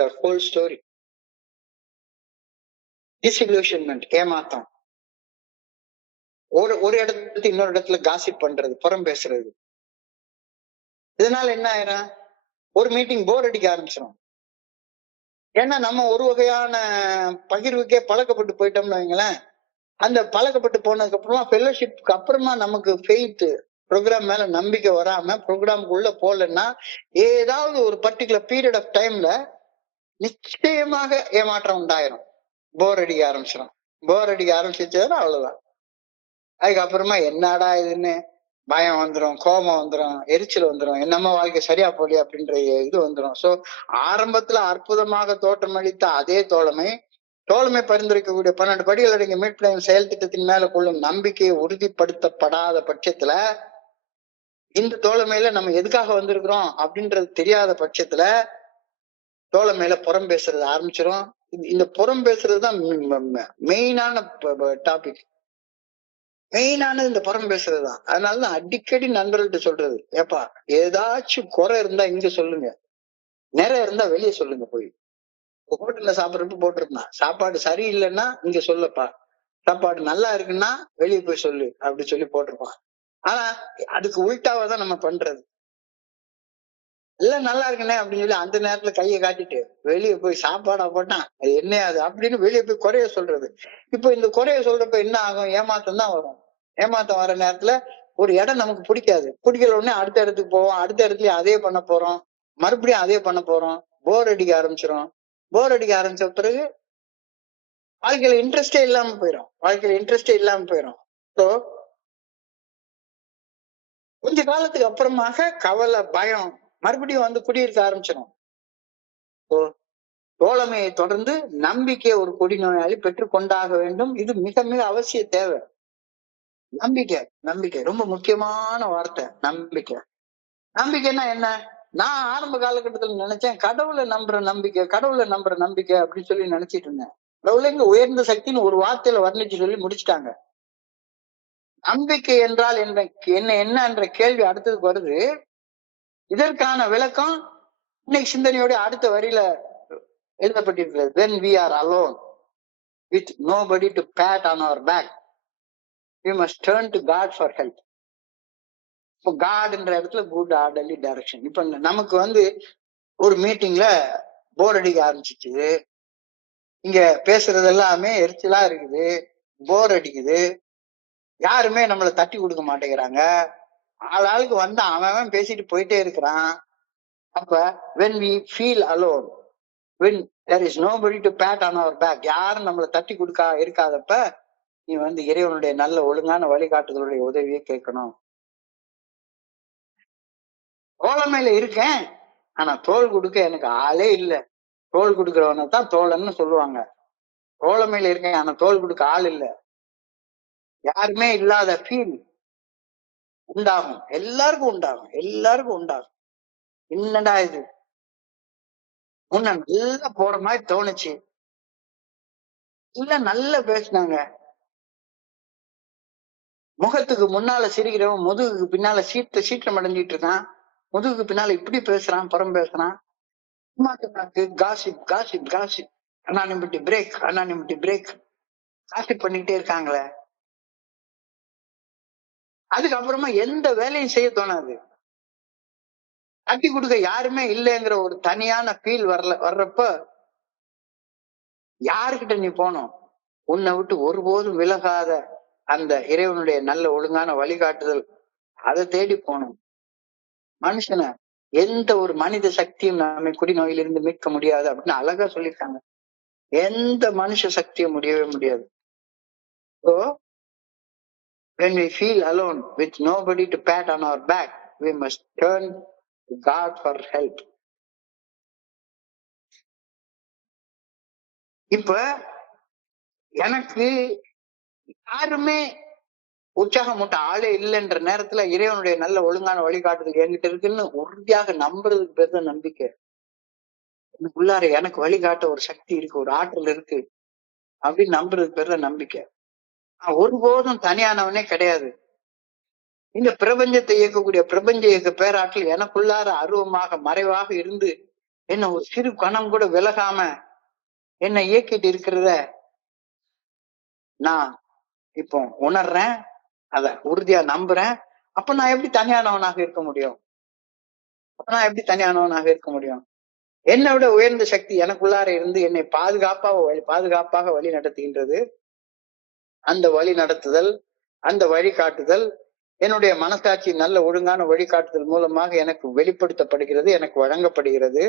the whole story. Disillusionment, ஏமாத்தம். ஒரு இடத்துல இன்னொரு இடத்துல காசிப் பண்றது, புறம் பேசுறது. இதனால என்ன ஆயிரும், ஒரு மீட்டிங் போர் அடிக்க ஆரம்பிச்சிடும். ஏன்னா நம்ம ஒரு வகையான பகிர்வுக்கே பழக்கப்பட்டு போயிட்டோம்னு வைங்களேன். அந்த பழக்கப்பட்டு போனதுக்கு அப்புறமா ஃபெல்லோஷிப்க்கு அப்புறமா நமக்கு ஃபெய்த் ப்ரோக்ராம் மேல நம்பிக்கை வராம ப்ரோக்ராமுக்கு உள்ள போகலன்னா ஏதாவது ஒரு பர்டிகுலர் பீரியட் ஆஃப் டைம்ல நிச்சயமாக ஏமாற்றம் உண்டாயிரும். போர் அடிக்க ஆரம்பிச்சிச்சுன்னா அவ்வளவுதான். அதுக்கப்புறமா என்னடா இதுன்னு பயம் வந்துடும், கோபம் வந்துடும், எரிச்சல் வந்துடும், என்னமோ வாழ்க்கை சரியா போலியா அப்படின்ற இது வந்துடும். சோ ஆரம்பத்துல அற்புதமாக தோற்றமளித்த அதே தோழமை பரிந்துரைக்கக்கூடிய 12 படிகள் அடங்கிய மீட்பின் செயல் திட்டத்தின் மேல கொள்ளும் நம்பிக்கையை உறுதிப்படுத்தப்படாத பட்சத்துல, இந்த தோழமையில நம்ம எதுக்காக வந்திருக்கிறோம் அப்படின்றது தெரியாத பட்சத்துல தோழமையில புறம் பேசுறது ஆரம்பிச்சிடும். இந்த புறம் பேசுறதுதான் மெயினான டாபிக். மெயினானது இந்த புறம் பேசுறதுதான். அதனாலதான் அடிக்கடி நண்பர்கள்ட்ட சொல்றது, ஏப்பா ஏதாச்சும் குறை இருந்தா இங்க சொல்லுங்க, நிறைய இருந்தா வெளியே சொல்லுங்க. போய் ஹோட்டல்ல சாப்பிட்றப்ப போட்டிருந்தான், சாப்பாடு சரியில்லைன்னா இங்க சொல்லப்பா, சாப்பாடு நல்லா இருக்குன்னா வெளியே போய் சொல்லு அப்படி சொல்லி போட்டிருப்பான். ஆனா அதுக்கு உள்டாவா தான் நம்ம பண்றது. எல்லாம் நல்லா இருக்குண்ணே அப்படின்னு சொல்லி அந்த நேரத்துல கையை காட்டிட்டு வெளியே போய் சாப்பாடா போட்டான், அது என்ன அது அப்படின்னு வெளியே போய் குறைய சொல்றது. இப்போ இந்த குறைய சொல்றப்ப என்ன ஆகும், ஏமாத்தம் தான் வரும். ஏமாத்தம் வர நேரத்துல ஒரு இடம் நமக்கு பிடிக்கல உடனே அடுத்த இடத்துக்கு போவோம், அடுத்த இடத்துலயும் அதே பண்ண போறோம், மறுபடியும் அதே பண்ண போறோம். போர் அடிக்க ஆரம்பிச்ச பிறகு வாழ்க்கையில இன்ட்ரெஸ்டே இல்லாம போயிடும். ஸோ கொஞ்ச காலத்துக்கு அப்புறமாக கவலை, பயம் மறுபடியும் வந்து குடியிருக்க ஆரம்பிச்சிடும். தோழமையை தொடர்ந்து நம்பிக்கை ஒரு கொடி நோயாளி பெற்றுக் கொண்டாக வேண்டும். இது மிக மிக அவசிய தேவை. நம்பிக்கை ரொம்ப முக்கியமான வார்த்தை. நம்பிக்கைன்னா என்ன? நான் ஆரம்ப காலகட்டத்துல நினைச்சேன் கடவுளை நம்புற நம்பிக்கை அப்படின்னு சொல்லி நினைச்சிட்டு இருந்தேன். கடவுளைங்க உயர்ந்த சக்தின்னு ஒரு வார்த்தையில வர்ணிச்சு சொல்லி முடிச்சுட்டாங்க. நம்பிக்கை என்றால் என்ன என்ற கேள்வி அடுத்ததுக்கு வருது. இதற்கான விளக்கம் இன்னைக்கு சிந்தனையோட அடுத்த வரியில எழுதப்பட்டிருக்கிறது. When we are alone with nobody to pat on our back, we must turn to God for help. இப்போ காட்ன்ற இடத்துல குட் ஆர்டர்லி டைரக்ஷன். இப்ப நமக்கு வந்து ஒரு மீட்டிங்ல போர் அடிக்க ஆரம்பிச்சிச்சு, இங்க பேசுறது எல்லாமே எரிச்சலா இருக்குது, போர் அடிக்குது, யாருமே நம்மளை தட்டி கொடுக்க மாட்டேங்கிறாங்க, ஆளுக்கு வந்து அவன் பேசிட்டு போயிட்டே இருக்கிறான். அப்ப when we feel alone, when there is nobody to pat on our back, யாரும் நம்மளை தட்டி கொடுக்கா இருக்காதப்ப நீ இறைவனுடைய நல்ல ஒழுங்கான வழிகாட்டுதலுடைய உதவியை கேட்கணும். தோழமையில இருக்கேன், ஆனா தோள் கொடுக்க எனக்கு ஆளே இல்லை. தோள் கொடுக்கிறவனை தான் தோழன்னு சொல்லுவாங்க. தோழமையில இருக்கேன், ஆனா தோள் கொடுக்க ஆள் இல்லை. யாருமே இல்லாத ஃபீல் உண்டாகும், எல்லாருக்கும் உண்டாகும், எல்லாருக்கும் உண்டாகும். என்னடா இது, முன்ன நல்லா போற மாதிரி தோணுச்சு, இல்ல நல்லா பேசினாங்க. முகத்துக்கு முன்னால சிரிக்கிறவன் முதுகுக்கு பின்னால சீற்றம் அடைஞ்சிட்டு இருக்கான். முதுகுக்கு பின்னால இப்படி பேசுறான், புறம் பேசுறான். Gossip gossip gossip, anonymity break, anonymity break, gossip பண்ணிக்கிட்டே இருக்காங்களே. அதுக்கப்புறமா எந்த வேலையும் செய்ய தோணாது. தட்டி கொடுக்க யாருமே இல்லைங்கிற ஒரு தனியான ஃபீல் வர்றப்ப யாருக்கிட்ட நீ போனோம்? உன்னை விட்டு ஒருபோதும் விலகாத அந்த இறைவனுடைய நல்ல ஒழுங்கான வழிகாட்டுதல், அதை தேடி போனோம். மனுஷனை எந்த ஒரு மனித சக்தியும் நம்மை குடிநோயிலிருந்து மீட்க முடியாது அப்படின்னு அழகா சொல்லியிருக்காங்க. எந்த மனுஷ சக்தியும் முடியவே முடியாது. So when we feel alone with nobody to pat on our back, we must turn to God for help. இப்ப எனக்கு யாருமே உற்சாகம் மூட்ட ஆளே இல்லைன்ற நேரத்துல இறைவனுடைய நல்ல ஒழுங்கான வழிகாட்டுதல் என்கிட்ட இருக்குன்னு உறுதியாக நம்புறதுக்கு பேர் தான் நம்பிக்கை. எனக்குள்ளார எனக்கு வழிகாட்ட ஒரு சக்தி இருக்கு, ஒரு ஆற்றல் இருக்கு அப்படின்னு நம்புறதுக்கு பேர் தான் நம்பிக்கை. நான் ஒருபோதும் தனியானவனே கிடையாது. இந்த பிரபஞ்சத்தை இயக்கக்கூடிய பிரபஞ்ச இயக்க பேராற்றல் எனக்குள்ளார அருவமாக மறைவாக இருந்து என்ன ஒரு சிறு கணம் கூட விலகாம என்னை இயக்கிட்டு இருக்கிறத நான் இப்போ உணர்றேன், அத உறுதியா நம்புறேன். அப்ப நான் எப்படி தனியானவனாக இருக்க முடியும்? என்னை விட உயர்ந்த சக்தி எனக்குள்ளார இருந்து என்னை பாதுகாப்பாக வழி நடத்துகின்றது. அந்த வழி நடத்துதல், அந்த வழிகாட்டுதல் என்னுடைய மனசாட்சி நல்ல ஒழுங்கான வழிகாட்டுதல் மூலமாக எனக்கு வெளிப்படுத்தப்படுகிறது, எனக்கு வழங்கப்படுகிறது.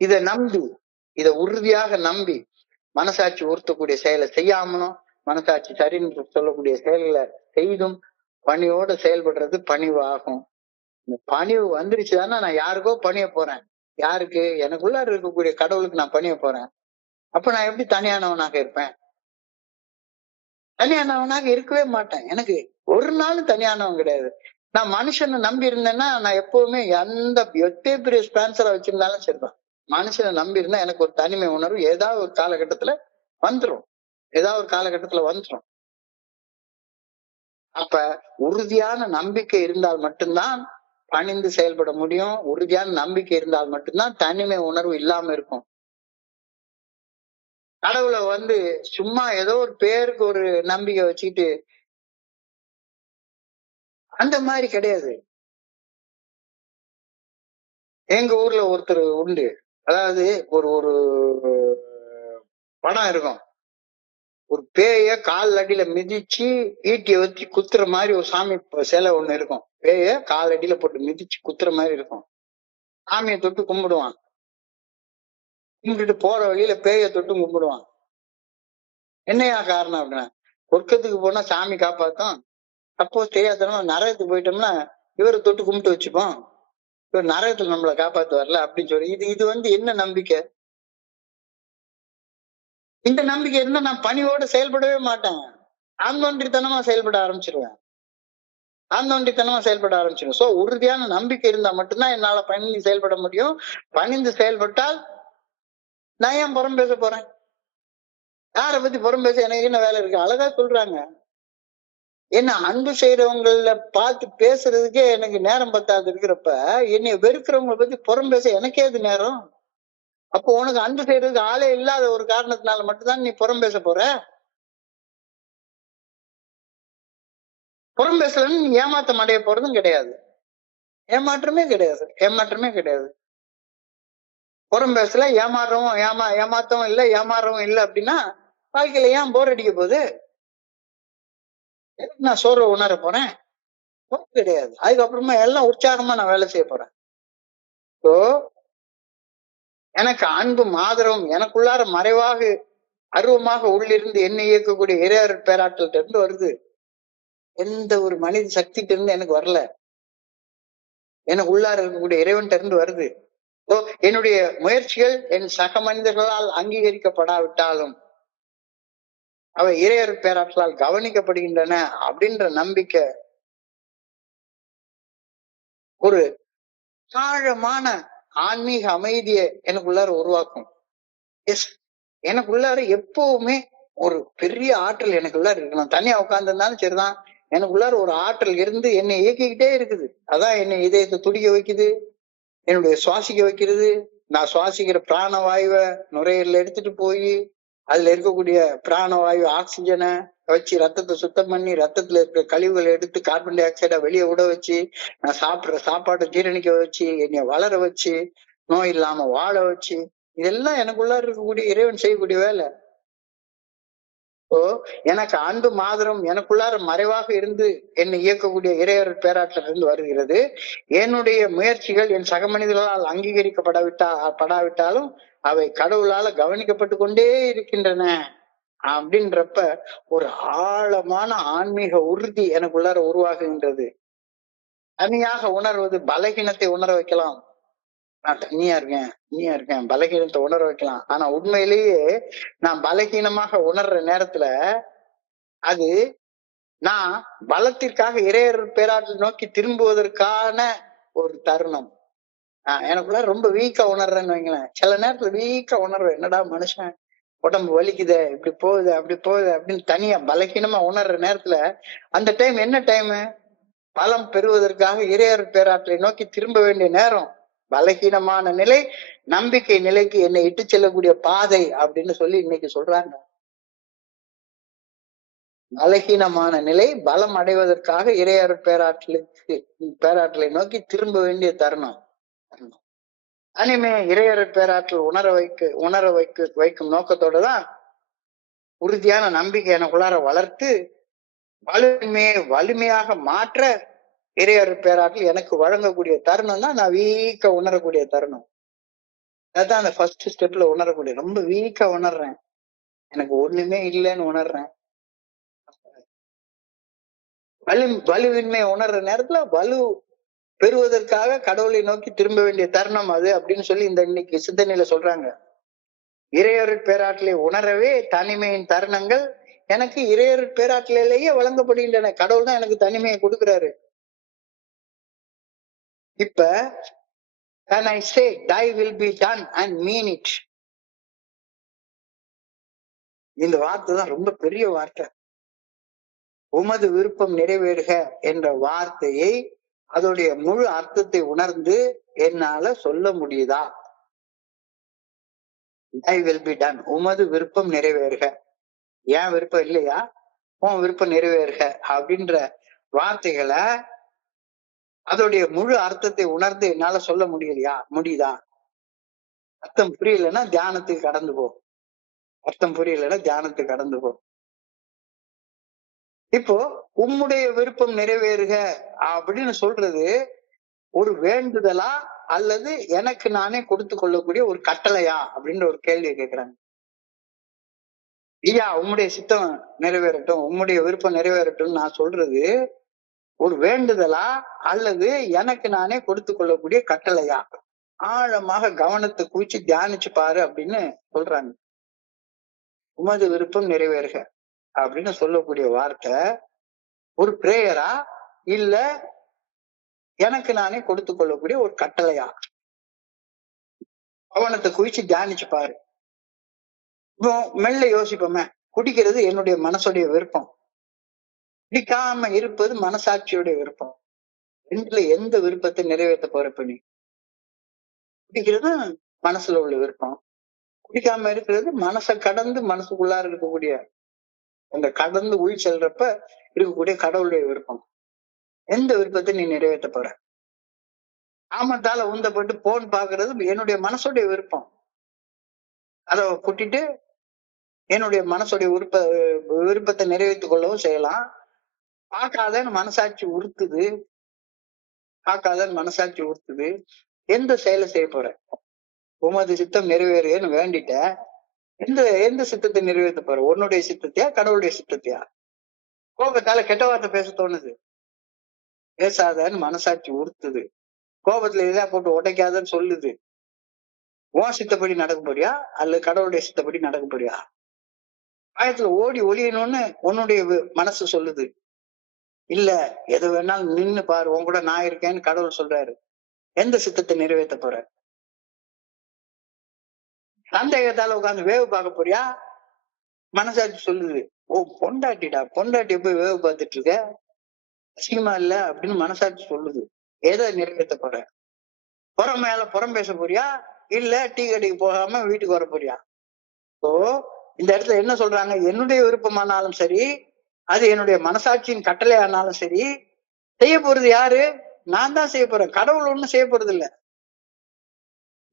இதை உறுதியாக நம்பி மனசாட்சி உறுத்தக்கூடிய செயலை செய்யாமலும், மனசாட்சி சரின்னு சொல்லக்கூடிய செயல்களை செய்தும் பணியோட செயல்படுறது பணிவு ஆகும். இந்த பணிவு வந்துருச்சுதானே நான் யாருக்கோ பணிய போறேன். யாருக்கு? எனக்குள்ளார இருக்கக்கூடிய கடவுளுக்கு நான் பணிய போறேன். அப்ப நான் எப்படி தனியானவனாக இருப்பேன்? தனியானவனாக இருக்கவே மாட்டேன். எனக்கு ஒரு நாளும் தனியானவன் கிடையாது. நான் மனுஷனை நம்பி இருந்தேன்னா நான் எப்பவுமே எத்தனை பெரிய ஸ்பான்சரா வச்சிருந்தாலும் சரிதான். மனுஷனை நம்பி இருந்தா எனக்கு ஒரு தனிமை உணர்வு ஏதாவது ஒரு காலகட்டத்துல வந்துரும். அப்ப உறுதியான நம்பிக்கை இருந்தால் மட்டும்தான் பணிந்து செயல்பட முடியும். உறுதியான நம்பிக்கை இருந்தால் மட்டும்தான் தனிமை உணர்வு இல்லாம இருக்கும். கடவுளை சும்மா ஏதோ ஒரு பேருக்கு ஒரு நம்பிக்கை வச்சுக்கிட்டு அந்த மாதிரி கிடையாது. எங்க ஊர்ல ஒருத்தர் உண்டு. அதாவது ஒரு ஒரு படம் இருக்கும். ஒரு பேய கால் அடியில மிதிச்சு ஈட்டிய வச்சு குத்துற மாதிரி ஒரு சாமி சிலை ஒண்ணு இருக்கும். பேய கால் அடியில போட்டு மிதிச்சு குத்துற மாதிரி இருக்கும். சாமியை தொட்டு கும்பிடுவான். கும்பிட்டுட்டு போற வழியில பேய தொட்டு கும்பிடுவான். என்னையா காரணம் அப்படின்னா, சொர்க்கத்துக்கு போனா சாமி காப்பாத்தும், சப்போஸ் தெரியாதனமா நரகத்துக்கு போயிட்டோம்னா இவரை தொட்டு கும்பிட்டு வச்சுப்போம், இவர் நரகத்துல நம்மளை காப்பாத்து வரல அப்படின்னு சொல்லி இது என்ன நம்பிக்கை? இந்த நம்பிக்கை இருந்தா நான் பணியோட செயல்படவே மாட்டேன். ஆந்தோன்றித்தனமா செயல்பட ஆரம்பிச்சிருவேன். சோ உறுதியான நம்பிக்கை இருந்தா மட்டும்தான் என்னால பணிந்து செயல்பட முடியும். பணிந்து செயல்பட்டால் நான் ஏன் புறம் பேச போறேன்? யாரை பத்தி புறம் பேச எனக்கு என்ன வேலை இருக்கு? அழகா சொல்றாங்க. என்ன அன்பு செய்யறவங்கள பார்த்து பேசுறதுக்கே எனக்கு நேரம் பத்தாது இருக்கிறப்ப என்னை வெறுக்கிறவங்களை பத்தி புறம் பேச எனக்கே அது நேரம். அப்போ உனக்கு அன்பு செய்யறதுக்கு ஆளே இல்லாத ஒரு காரணத்தினால மட்டும்தான் நீ புறம் பேச போற. புறம் பேசலன்னு நீ ஏமாத்தம் அடைய போறதும் கிடையாது. ஏமாற்றமே கிடையாது. புறம் பேசல, ஏமாத்தவும் இல்லை, ஏமாறவும் இல்லை அப்படின்னா வாழ்க்கையில ஏன் போர் அடிக்க போகுது? நான் சோர்வை உணர போறேன்? கிடையாது. அதுக்கப்புறமா எல்லாம் உற்சாகமா நான் வேலை செய்ய போறேன். எனக்கு அன்பும் ஆதரவும் எனக்குள்ளார மறைவாக அருவமாக உள்ளிருந்து என்னை இயக்கக்கூடிய இறையர் பேராற்றல் இருந்து வருது. எந்த ஒரு மனித சக்திகிட்ட இருந்து எனக்கு வரல. எனக்கு உள்ளார இருக்கக்கூடிய இறைவன்கிட்ட இருந்து வருது. என்னுடைய முயற்சிகள் என் சக மனிதர்களால் அங்கீகரிக்கப்படாவிட்டாலும் அவை இறையர் பேராற்றலால் கவனிக்கப்படுகின்றன அப்படின்ற நம்பிக்கை ஒரு ஆழமான ஆன்மீக அமைதியை எனக்குள்ளார உருவாக்கும். எஸ், எனக்குள்ளார எப்பவுமே ஒரு பெரிய ஆற்றல் எனக்குள்ளார இருக்கு. நான் தனியா உட்கார்ந்திருந்தாலும் சரிதான், எனக்குள்ளார ஒரு ஆற்றல் இருந்து என்னை இயக்கிக்கிட்டே இருக்குது. அதான் என்னை இதயத்தை துடிக்க வைக்குது, என்னுடைய சுவாசிக்க வைக்கிறது. நான் சுவாசிக்கிற பிராணவாயுவை நுரையீரல எடுத்துட்டு போய் அதுல இருக்கக்கூடிய பிராணவாயு ஆக்சிஜனை வச்சு ரத்தத்தை சுத்தம் பண்ணி ரத்தத்துல இருக்கிற கழிவுகளை எடுத்து கார்பன் டை ஆக்சைடை வெளியே விட வச்சு நான் சாப்பிடுற சாப்பாட்டை ஜீரணிக்க வச்சு என்னை வளர வச்சு நோய் இல்லாம வாழ வச்சு இதெல்லாம் எனக்குள்ள இருக்கக்கூடிய இறைவன் செய்யக்கூடிய வேலை. எனக்கு அன்பு மாதிரம் எனக்குள்ளார மறைவாக இருந்து என்னை இயக்கக்கூடிய இறையர் பேராற்றல் இருந்து வருகிறது. என்னுடைய முயற்சிகள் என் சக மனிதர்களால் படாவிட்டாலும் அவை கடவுளால கவனிக்கப்பட்டு கொண்டே இருக்கின்றன அப்படின்றப்ப ஒரு ஆழமான ஆன்மீக உறுதி எனக்குள்ளார உருவாகுகின்றது. தனியாக உணர்வது பலகீனத்தை உணர வைக்கலாம். நான் தனியா இருக்கேன் பலகீனத்தை உணர வைக்கலாம். ஆனா உண்மையிலேயே நான் பலகீனமாக உணர்ற நேரத்துல அது நான் பலத்திற்காக இறையர் பேராற்றல் நோக்கி திரும்புவதற்கான ஒரு தருணம். எனக்குள்ள ரொம்ப வீக்கா உணர்றேன்னு வைங்களேன். சில நேரத்துல வீக்கா உணர்வேன், என்னடா மனுஷன் உடம்பு வலிக்குது, இப்படி போகுது அப்படி போகுது அப்படின்னு தனியா பலகீனமா உணர்ற நேரத்துல அந்த டைம் என்ன டைம்? பலம் பெறுவதற்காக இறையர் பேராற்றலை நோக்கி திரும்ப வேண்டிய நேரம். பலகீனமான நிலை நம்பிக்கை நிலைக்கு என்னை இட்டு செல்லக்கூடிய பாதை அப்படின்னு சொல்லி இன்னைக்கு சொல்றாங்க. பலகீனமான நிலை பலம் அடைவதற்காக இறையர் பேராற்றலை நோக்கி திரும்ப வேண்டிய தருணம். தனிமே இறையர் பேராற்றல் உணர வைக்கும் நோக்கத்தோட தான் உறுதியான நம்பிக்கை எனக்குள்ளார வளர்த்து வலிமையாக மாற்ற இறையர் பேராற்றல் எனக்கு வழங்கக்கூடிய தருணம் தான் நான் வீக்கா உணரக்கூடிய தருணம். அதுதான் அந்த ஃபர்ஸ்ட் ஸ்டெப்ல உணரக்கூடிய. ரொம்ப வீக்கா உணர்றேன், எனக்கு ஒண்ணுமே இல்லைன்னு உணர்றேன். வலுவின்மை உணர்ற நேரத்துல வலு பெறுவதற்காக கடவுளை நோக்கி திரும்ப வேண்டிய தருணம் அது அப்படின்னு சொல்லி இந்த இன்னைக்கு சிந்தனையில சொல்றாங்க. இறையர் பேராற்றலை உணரவே தனிமையின் தருணங்கள் எனக்கு இறையர் பேராற்றலையே வழங்கப்படுகின்றன. கடவுள் தான் எனக்கு தனிமையை கொடுக்கிறாரு. இப்ப when I say thy will be done and mean it, இந்த வார்த்தை தான் ரொம்ப பெரிய வார்த்தை. உமது விருப்பம் நிறைவேறுக என்ற வார்த்தையை அதோடைய முழு அர்த்தத்தை உணர்ந்து என்னால சொல்ல முடியுதா? thy will be done, உமது விருப்பம் நிறைவேறுக. ஏன் விருப்பம் இல்லையா? உன் விருப்பம் நிறைவேறுக அப்படின்ற வார்த்தைகளை அதோடைய முழு அர்த்தத்தை உணர்ந்து என்னால சொல்ல முடியுதா? அர்த்தம் புரியலன்னா தியானத்துக்கு கடந்து போ. இப்போ உம்முடைய விருப்பம் நிறைவேறுக அப்படின்னு சொல்றது ஒரு வேண்டுதலா அல்லது எனக்கு நானே கொடுத்து கொள்ளக்கூடிய ஒரு கட்டளையா அப்படின்ற ஒரு கேள்வியை கேட்கிறாங்க. ஐயா, உம்முடைய சித்தம் நிறைவேறட்டும், உம்முடைய விருப்பம் நிறைவேறட்டும் நான் சொல்றது ஒரு வேண்டுதலா அல்லது எனக்கு நானே கொடுத்து கொள்ளக்கூடிய கட்டளையா? ஆழமாக கவனத்தை குவிச்சு தியானிச்சு பாரு அப்படின்னு சொல்றாங்க. உமது விருப்பம் நிறைவேறுக அப்படின்னு சொல்லக்கூடிய வார்த்தை ஒரு பிரேயரா இல்ல எனக்கு நானே கொடுத்து கொள்ளக்கூடிய ஒரு கட்டளையா? கவனத்தை குவிச்சு தியானிச்சு பாரு. இப்போ மெல்ல யோசிப்போமே, குடிக்கிறது என்னுடைய மனசுடைய விருப்பம், குடிக்காம இருப்பது மனசாட்சியுடைய விருப்பம். ரெண்டுல எந்த விருப்பத்தை நிறைவேற்ற போறப்ப நீ? குடிக்கிறது மனசுல உள்ள விருப்பம், குடிக்காம இருக்கிறது மனசை கடந்து மனசுக்குள்ளார இருக்கக்கூடிய அந்த கடந்து உள் செல்றப்ப இருக்கக்கூடிய கடவுளுடைய விருப்பம். எந்த விருப்பத்தை நீ நிறைவேற்ற போற? ஆமத்தால உந்தப்பட்டு போன் பாக்குறது என்னுடைய மனசுடைய விருப்பம். அதை கூட்டிட்டு என்னுடைய மனசுடைய விருப்பத்தை நிறைவேற்றிக் கொள்ளவும் செய்யலாம். பார்க்காதன்னு மனசாட்சி உறுத்துது. எந்த செயலை செய்ய போற? உமது சித்தம் நிறைவேறுன்னு வேண்டிட்ட. எந்த எந்த சித்தத்தை நிறைவேற்ற போற? உன்னுடைய சித்தத்தையா கடவுளுடைய சித்தத்தையா? கோபத்தால கெட்ட வார்த்தை பேச தோணுது, பேசாதன்னு மனசாட்சி உறுத்துது. கோபத்துல எதா போட்டு உடைக்காதன்னு சொல்லுது. உன் சித்தப்படி நடக்க போறியா அல்லது கடவுளுடைய சித்தப்படி நடக்க போறியா? பயத்துல ஓடி ஒளியணும்னு உன்னுடைய மனசு சொல்லுது. இல்ல, எது வேணாலும் நின்னு பாரு, உன் கூட நான் இருக்கேன்னு கடவுள் சொல்றாரு. எந்த சித்தத்தை நிறைவேற்ற போற? சந்தேகத்தால உட்கார்ந்து வேவு பார்க்க போறியா? மனசாட்சி சொல்லுது, ஓ பொண்டாட்டிடா, பொண்டாட்டி போய் வேவு பார்த்துட்டு இருக்க, அசிங்கமா இல்ல அப்படின்னு மனசாட்சி சொல்லுது. எதை நிறைவேற்ற போற? புறம் மேல புறம் பேச போறியா இல்ல டீ கடைக்கு போகாம வீட்டுக்கு வர போறியா? ஓ, இந்த இடத்துல என்ன சொல்றாங்க? என்னுடைய விருப்பமானாலும் சரி, அது என்னுடைய மனசாட்சியின் கட்டளை ஆனாலும் சரி, செய்ய போறது யாரு? நான் தான் செய்ய போறேன். கடவுள் ஒண்ணும் செய்ய போறது இல்ல.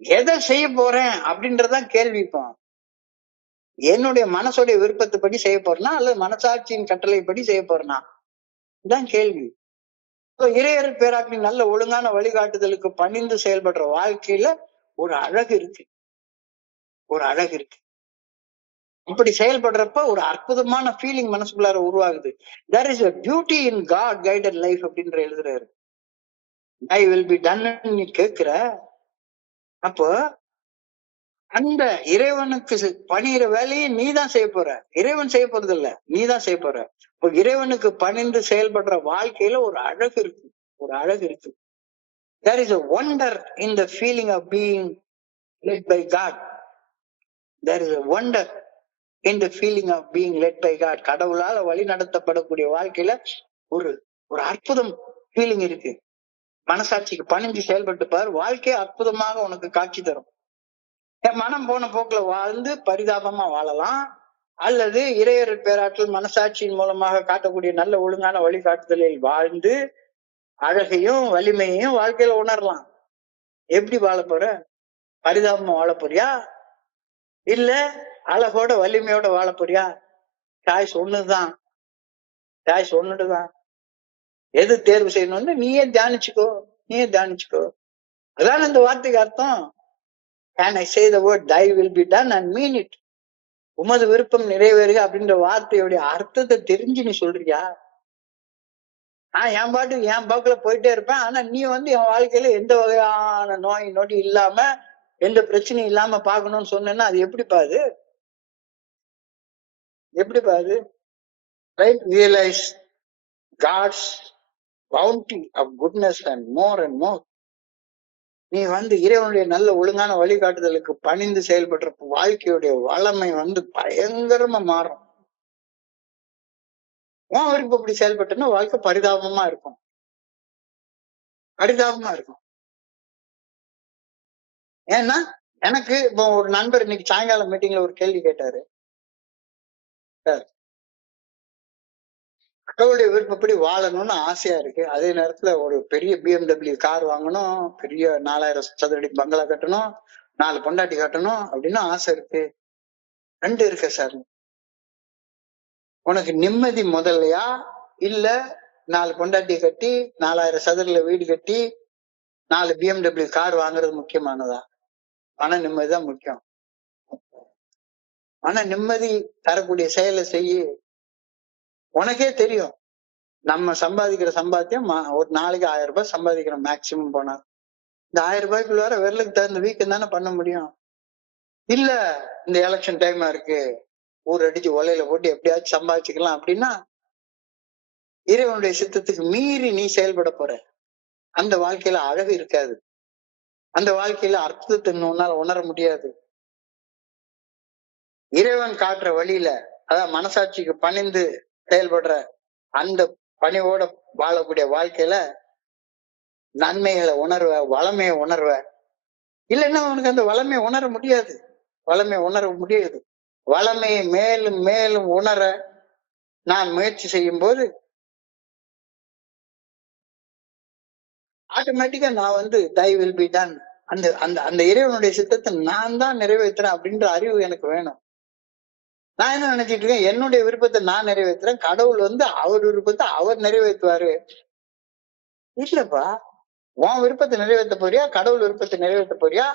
எதை செய்ய போறேன் அப்படின்றதான் கேள்வி. இப்போ என்னுடைய மனசுடைய விருப்பத்தைப்படி செய்ய போறேனா அல்லது மனசாட்சியின் கட்டளைப்படி செய்ய போறேனா? இதுதான் கேள்வி. இறையர் பேராட்டின் நல்ல ஒழுங்கான வழிகாட்டுதலுக்கு பணிந்து செயல்படுற வாழ்க்கையில ஒரு அழகு இருக்கு, ஒரு அழகு இருக்கு. இப்படி செயல்படுறப்ப ஒரு அற்புதமான ஃபீலிங் மனசுக்குள்ளார உருவாகுது. There is a beauty in God guided life அப்படின்ற எழுதுறாரு. I will be done நீ கேட்கிற, அப்போ அந்த இறைவனுக்கு பணிகிற வேலையை நீ தான் செய்ய போற. இறைவன் செய்ய போறது இல்ல, நீ தான் செய்ய போற. இப்போ இறைவனுக்கு பணிந்து செயல்படுற வாழ்க்கையில ஒரு அழகு இருக்கு, ஒரு அழகு இருக்கு. There is a wonder in the feeling of being led by God. There is a wonder in the feeling of being led by God. கடவுளால வழி நடத்தப்படக்கூடிய வாழ்க்கையில ஒரு ஒரு அற்புதம் ஃபீலிங் இருக்கு. மனசாட்சிக்கு பணிஞ்சு செயல்பட்டு பாரு, வாழ்க்கையை அற்புதமாக உனக்கு காட்சி தரும். என் மனம் போன போக்குல வாழ்ந்து பரிதாபமா வாழலாம், அல்லது இறையர் பேராற்றல் மனசாட்சியின் மூலமாக காட்டக்கூடிய நல்ல ஒழுங்கான வழிகாட்டுதலில் வாழ்ந்து அழகையும் வலிமையையும் வாழ்க்கையில உணரலாம். எப்படி வாழ போற? பரிதாபமா வாழ போறியா இல்ல அழகோட வலிமையோட வாழ போறியா? சாய்ஸ் ஒண்ணுதான், சாய்ஸ் ஒண்ணுதான். எது தேர்வு செய்யணும்னு நீயே தியானிச்சுக்கோ, நீயே தியானிச்சுக்கோ. அதான் இந்த வார்த்தைக்கு அர்த்தம். Can I say the word thy will be done and mean it? உமது விருப்பம் நிறைவேறுக அப்படின்ற வார்த்தையுடைய அர்த்தத்தை தெரிஞ்சு நீ சொல்றியா? நான் என் பாட்டுக்கு என் பாக்குல போயிட்டே இருப்பேன், ஆனா நீ என் வாழ்க்கையில எந்த வகையான நோய் நொடி இல்லாம எந்த பிரச்சனையும் இல்லாம பாக்கணும்னு சொன்னா அது எப்படிப்பா? அது எப்படிப்பா? அது right? Realise God's bounty of goodness and more. நீ இறைவனுடைய நல்ல ஒழுங்கான வழிகாட்டுதலுக்கு பணிந்து செயல்படுற வாழ்க்கையுடைய வளமை பயங்கரமா மாறும். உன் விருப்பப்படி செயல்பட்டனா வாழ்க்கை பரிதாபமா இருக்கும், பரிதாபமா இருக்கும். ஏன்னா எனக்கு இப்போ ஒரு நண்பர் இன்னைக்கு சாயங்காலம் மீட்டிங்ல ஒரு கேள்வி கேட்டாரு. சார், கடவுளுடைய விருப்பப்படி வாழணும்னு ஆசையா இருக்கு, அதே நேரத்துல ஒரு பெரிய BMW கார் வாங்கணும், பெரிய 4000 சதுரடி பங்களா கட்டணும், 4 பொண்டாட்டி கட்டணும் அப்படின்னு ஆசை இருக்கு. 2 இருக்கு சார். உனக்கு நிம்மதி முதல்லையா இல்ல 4 பொண்டாட்டி கட்டி 4000 சதுரல வீடு கட்டி 4 BMW கார் வாங்குறது முக்கியமானதா? மன நிம்மதிதான் முக்கியம். மன நிம்மதி தரக்கூடிய செயலை செய்ய. உனக்கே தெரியும், நம்ம சம்பாதிக்கிற சம்பாத்தியம் ஒரு நாளைக்கு 1000 ரூபாய் சம்பாதிக்கிறோம் மேக்சிமம் போனா. இந்த 1000 ரூபாய்க்குள்ளார விரலுக்கு தகுந்த வீக்கம் தானே பண்ண முடியும். இல்ல இந்த எலெக்ஷன் டைமா இருக்கு, ஊர் அடிச்சு ஒலையில போட்டு எப்படியாச்சும் சம்பாதிச்சுக்கலாம் அப்படின்னா இறைவனுடைய சித்தத்துக்கு மீறி நீ செயல்பட போற. அந்த வாழ்க்கையில அழகு இருக்காது, அந்த வாழ்க்கையில அர்த்தத்தை உன்னால உணர முடியாது. இறைவன் காட்டுற வழியில, அதான் மனசாட்சிக்கு பணிந்து செயல்படுற அந்த பணிவோட வாழக்கூடிய வாழ்க்கையில நன்மைகளை உணர்வ, வளமையை உணர்வ. இல்லைன்னா உனக்கு அந்த வளமையை உணர முடியாது, வளமையை உணர முடியாது. வளமையை மேலும் மேலும் உணர நான் முயற்சி செய்யும் போது ஆட்டோமேட்டிக்கா நான் thy will be done, அந்த அந்த அந்த இறைவனுடைய சித்தத்தை நான் தான் நிறைவேற்றுறேன் அப்படின்ற அறிவு எனக்கு வேணும். நான் என்ன நினைச்சிட்டு இருக்கேன், என்னுடைய விருப்பத்தை நான் நிறைவேற்றுறேன், கடவுள் அவர் விருப்பத்தை அவர் நிறைவேற்றுவாரு. இல்லப்பா, உன் விருப்பத்தை நிறைவேற்ற போறியா கடவுள் விருப்பத்தை நிறைவேற்ற போறியா?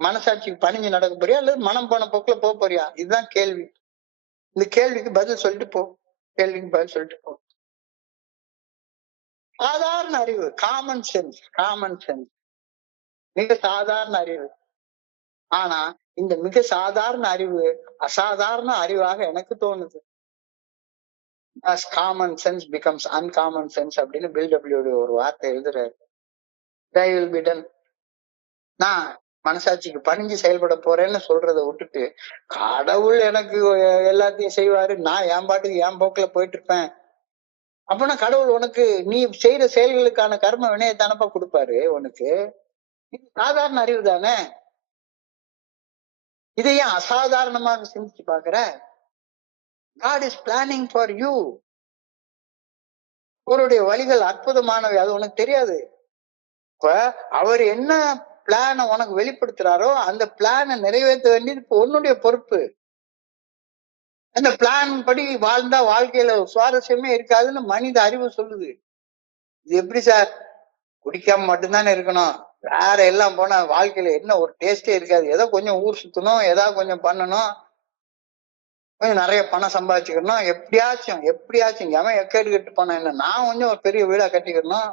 மனசாட்சிக்கு பணிஞ்சு நடக்க போறியா அல்லது மனம் போன போக்குல போக போறியா? இதுதான் கேள்வி. இந்த கேள்விக்கு பதில் சொல்லிட்டு போ. கேள்விக்கு பதில் சொல்லிட்டு போ. சாதாரண அறிவு, காமன் சென்ஸ், காமன் சென்ஸ், மிக சாதாரண அறிவு. ஆனா இந்த மிக சாதாரண அறிவு அசாதாரண அறிவாக எனக்கு தோணுது. as common sense becomes uncommon sense அப்படின்னு பில்டபிள்யூ ஒரு வார்த்தை எழுதுறாரு. thy will be done. நான் மனசாட்சிக்கு பணிஞ்சு செயல்பட போறேன்னு சொல்றதை விட்டுட்டு கடவுள் எனக்கு எல்லாத்தையும் செய்வாரு, நான் என் பாட்டுக்கு என் போக்குல போயிட்டு இருப்பேன் அப்படின்னா கடவுள் உனக்கு நீ செய்யற செயல்களுக்கான கர்ம வினையத்தானப்பா கொடுப்பாரு உனக்கு. இது சாதாரண அறிவு தானே. இதை ஏன் அசாதாரணமாக சிந்திச்சு பாக்குற? God is planning for you. அவருடைய வழிகள் அற்புதமானவை, அது உனக்கு தெரியாது. இப்ப அவர் என்ன பிளான உனக்கு வெளிப்படுத்துறாரோ அந்த பிளான நிறைவேற்ற வேண்டியது இப்ப உன்னுடைய பொறுப்பு. அந்த பிளான் படி வாழ்ந்தா வாழ்க்கையில சுவாரஸ்யமே இருக்காதுன்னு மனித அறிவு சொல்லுது. இது எப்படி சார்? குடிக்காம மட்டும்தானே இருக்கணும், வேற எல்லாம் போனா வாழ்க்கையில என்ன ஒரு டேஸ்டே இருக்காது. ஏதோ கொஞ்சம் ஊர் சுத்தணும், ஏதாவது கொஞ்சம் பண்ணணும், கொஞ்சம் நிறைய பணம் சம்பாதிச்சுக்கணும், எப்படியாச்சும் எவன் எக்கேடு கட்டு பணம் என்ன, நான் கொஞ்சம் ஒரு பெரிய வீடா கட்டிக்கணும்,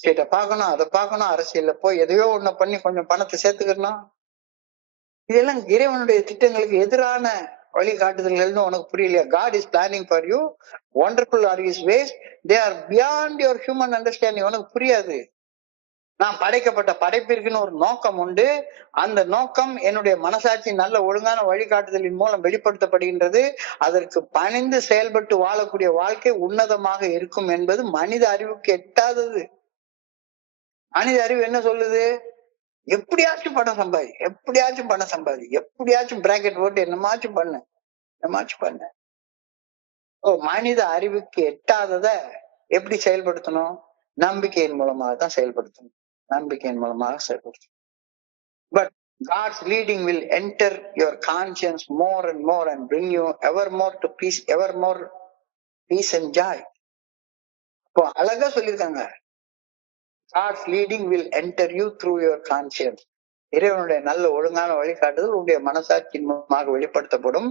சீட்டை பார்க்கணும், அதை பார்க்கணும், அரசியல்ல போய் எதையோ ஒண்ணு பண்ணி கொஞ்சம் பணத்தை சேர்த்துக்கணும். இதெல்லாம் இறைவனுடைய திட்டங்களுக்கு எதிரான வழிகாட்டுதல்கள்னு உனக்கு புரியலையா? God is planning for you, wonderful are his ways, they are beyond your human understanding. உனக்கு புரியாது. நான் படைக்கப்பட்ட படைப்பிற்குன்னு ஒரு நோக்கம் உண்டு. அந்த நோக்கம் என்னுடைய மனசாட்சி நல்ல ஒழுங்கான வழிகாட்டுதலின் மூலம் வெளிப்படுத்தப்படுகின்றது. அதற்கு பணிந்து செயல்பட்டு வாழக்கூடிய வாழ்க்கை உன்னதமாக இருக்கும் என்பது மனித அறிவுக்கு எட்டாதது. மனித அறிவு என்ன சொல்லுது? எப்படியாச்சும் பணம் சம்பாதி, எப்படியாச்சும் பிராக்கெட் போட்டு என்னமாச்சும் பண்ணு. மனித அறிவுக்கு எட்டாதத எப்படி செயல்படுத்தணும்? நம்பிக்கையின் மூலமாக தான் செயல்படுத்தணும். But God's leading will enter your conscience more and more and bring you ever more peace and joy. இப்போ அழகா சொல்லியிருக்காங்க, God's leading will enter you through your conscience. இறைவனுடைய நல்ல ஒழுங்கான வழிகாட்டுதல் உன்னுடைய மனசாட்சியின் மூலமாக வெளிப்படுத்தப்படும்.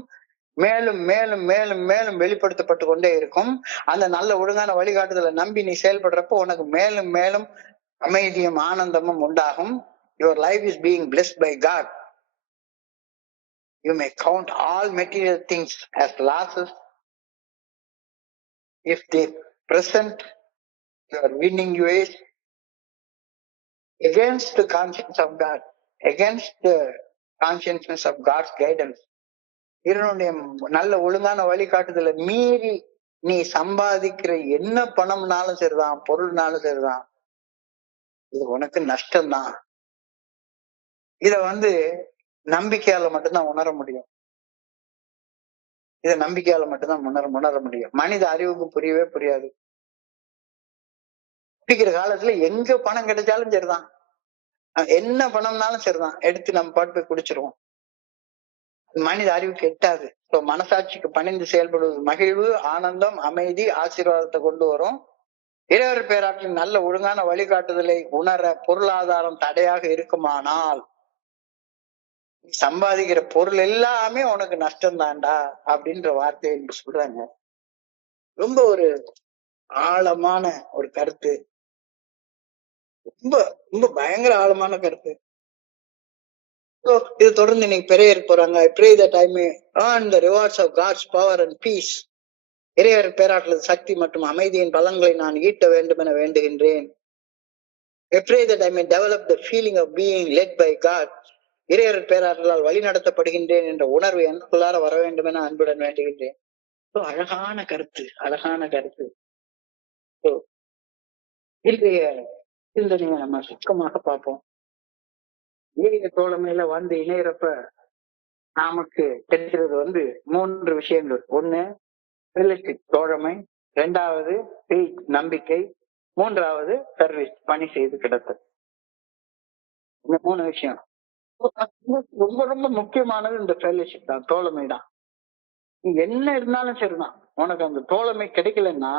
மேலும் மேலும் மேலும் மேலும் வெளிப்படுத்தப்பட்டு கொண்டே இருக்கும். அந்த நல்ல ஒழுங்கான வழிகாட்டுதலை நம்பி நீ செயல்படுறப்போ உனக்கு மேலும் மேலும் அமைதியும் ஆனந்தமும் உண்டாகும். Your life is being blessed by God. You may count all material things as losses if they present your winning ways against the conscience of God, against the consciousness of God's guidance. இறைவனுடைய நல்ல ஒழுங்கான வழிகாட்டுதலை மீறி நீ சம்பாதிக்கிற என்ன பணம்னாலும் சரிதான், பொருள்னாலும் சரிதான், இது உனக்கு நஷ்டம்தான். இத நம்பிக்கையால மட்டும்தான் உணர முடியும். உணர முடியும். மனித அறிவுக்கு புரியவே புரியாது. குடிக்கிற காலத்துல எங்க பணம் கிடைச்சாலும் சரிதான், என்ன பணம்னாலும் சரிதான், எடுத்து நம்ம பாட்டு போய் குடிச்சிருவோம். மனித அறிவுக்கு எட்டாது. மனசாட்சிக்கு பணிந்து செயல்படுவது மகிழ்வு, ஆனந்தம், அமைதி, ஆசீர்வாதத்தை கொண்டு வரும். இறைவர் பேராற்றின் நல்ல ஒழுங்கான வழிகாட்டுதலை உணர பொருளாதாரம் தடையாக இருக்குமானால் சம்பாதிக்கிற பொருள் எல்லாமே உனக்கு நஷ்டம் தான்டா அப்படின்ற வார்த்தையை சொல்றாங்க. ரொம்ப ஒரு ஆழமான ஒரு கருத்து, ரொம்ப ரொம்ப பயங்கர ஆழமான கருத்து. இது தொடர்ந்து இன்னைக்கு பிரேயருக்கு போறாங்க. I pray that I may earn the rewards of God's power and peace. இறைவர் பேராற்றல் சக்தி மற்றும் அமைதியின் பலன்களை நான் ஈட்ட வேண்டும் என வேண்டுகின்றேன். I pray that I may develop the feeling of being led by God. இறைவர் பேராற்றலால் வழி நடத்தப்படுகின்றேன் என்ற உணர்வு எனக்குள்ளார வர வேண்டும் என அன்புடன் வேண்டுகின்றேன். அழகான கருத்து. இன்றைய சிந்தனையை நம்ம சுத்தமாக பார்ப்போம். ஏக தோழமையில இணையறப்ப நமக்கு தெரிகிறது 3 விஷயங்கள். 1 ரிலேஷன்ஷிப் தோழமை, 2வது ஃபெய்த் நம்பிக்கை, 3வது சர்வீஸ் பணி செய்து கிடத்தல். இந்த 3 விஷயம் ரொம்ப ரொம்ப முக்கியமானது. இந்த ஃபெலோஷிப் தான், தோழமை தான். நீ என்ன இருந்தாலும் சரிதான், உனக்கு அந்த தோழமை கிடைக்கலன்னா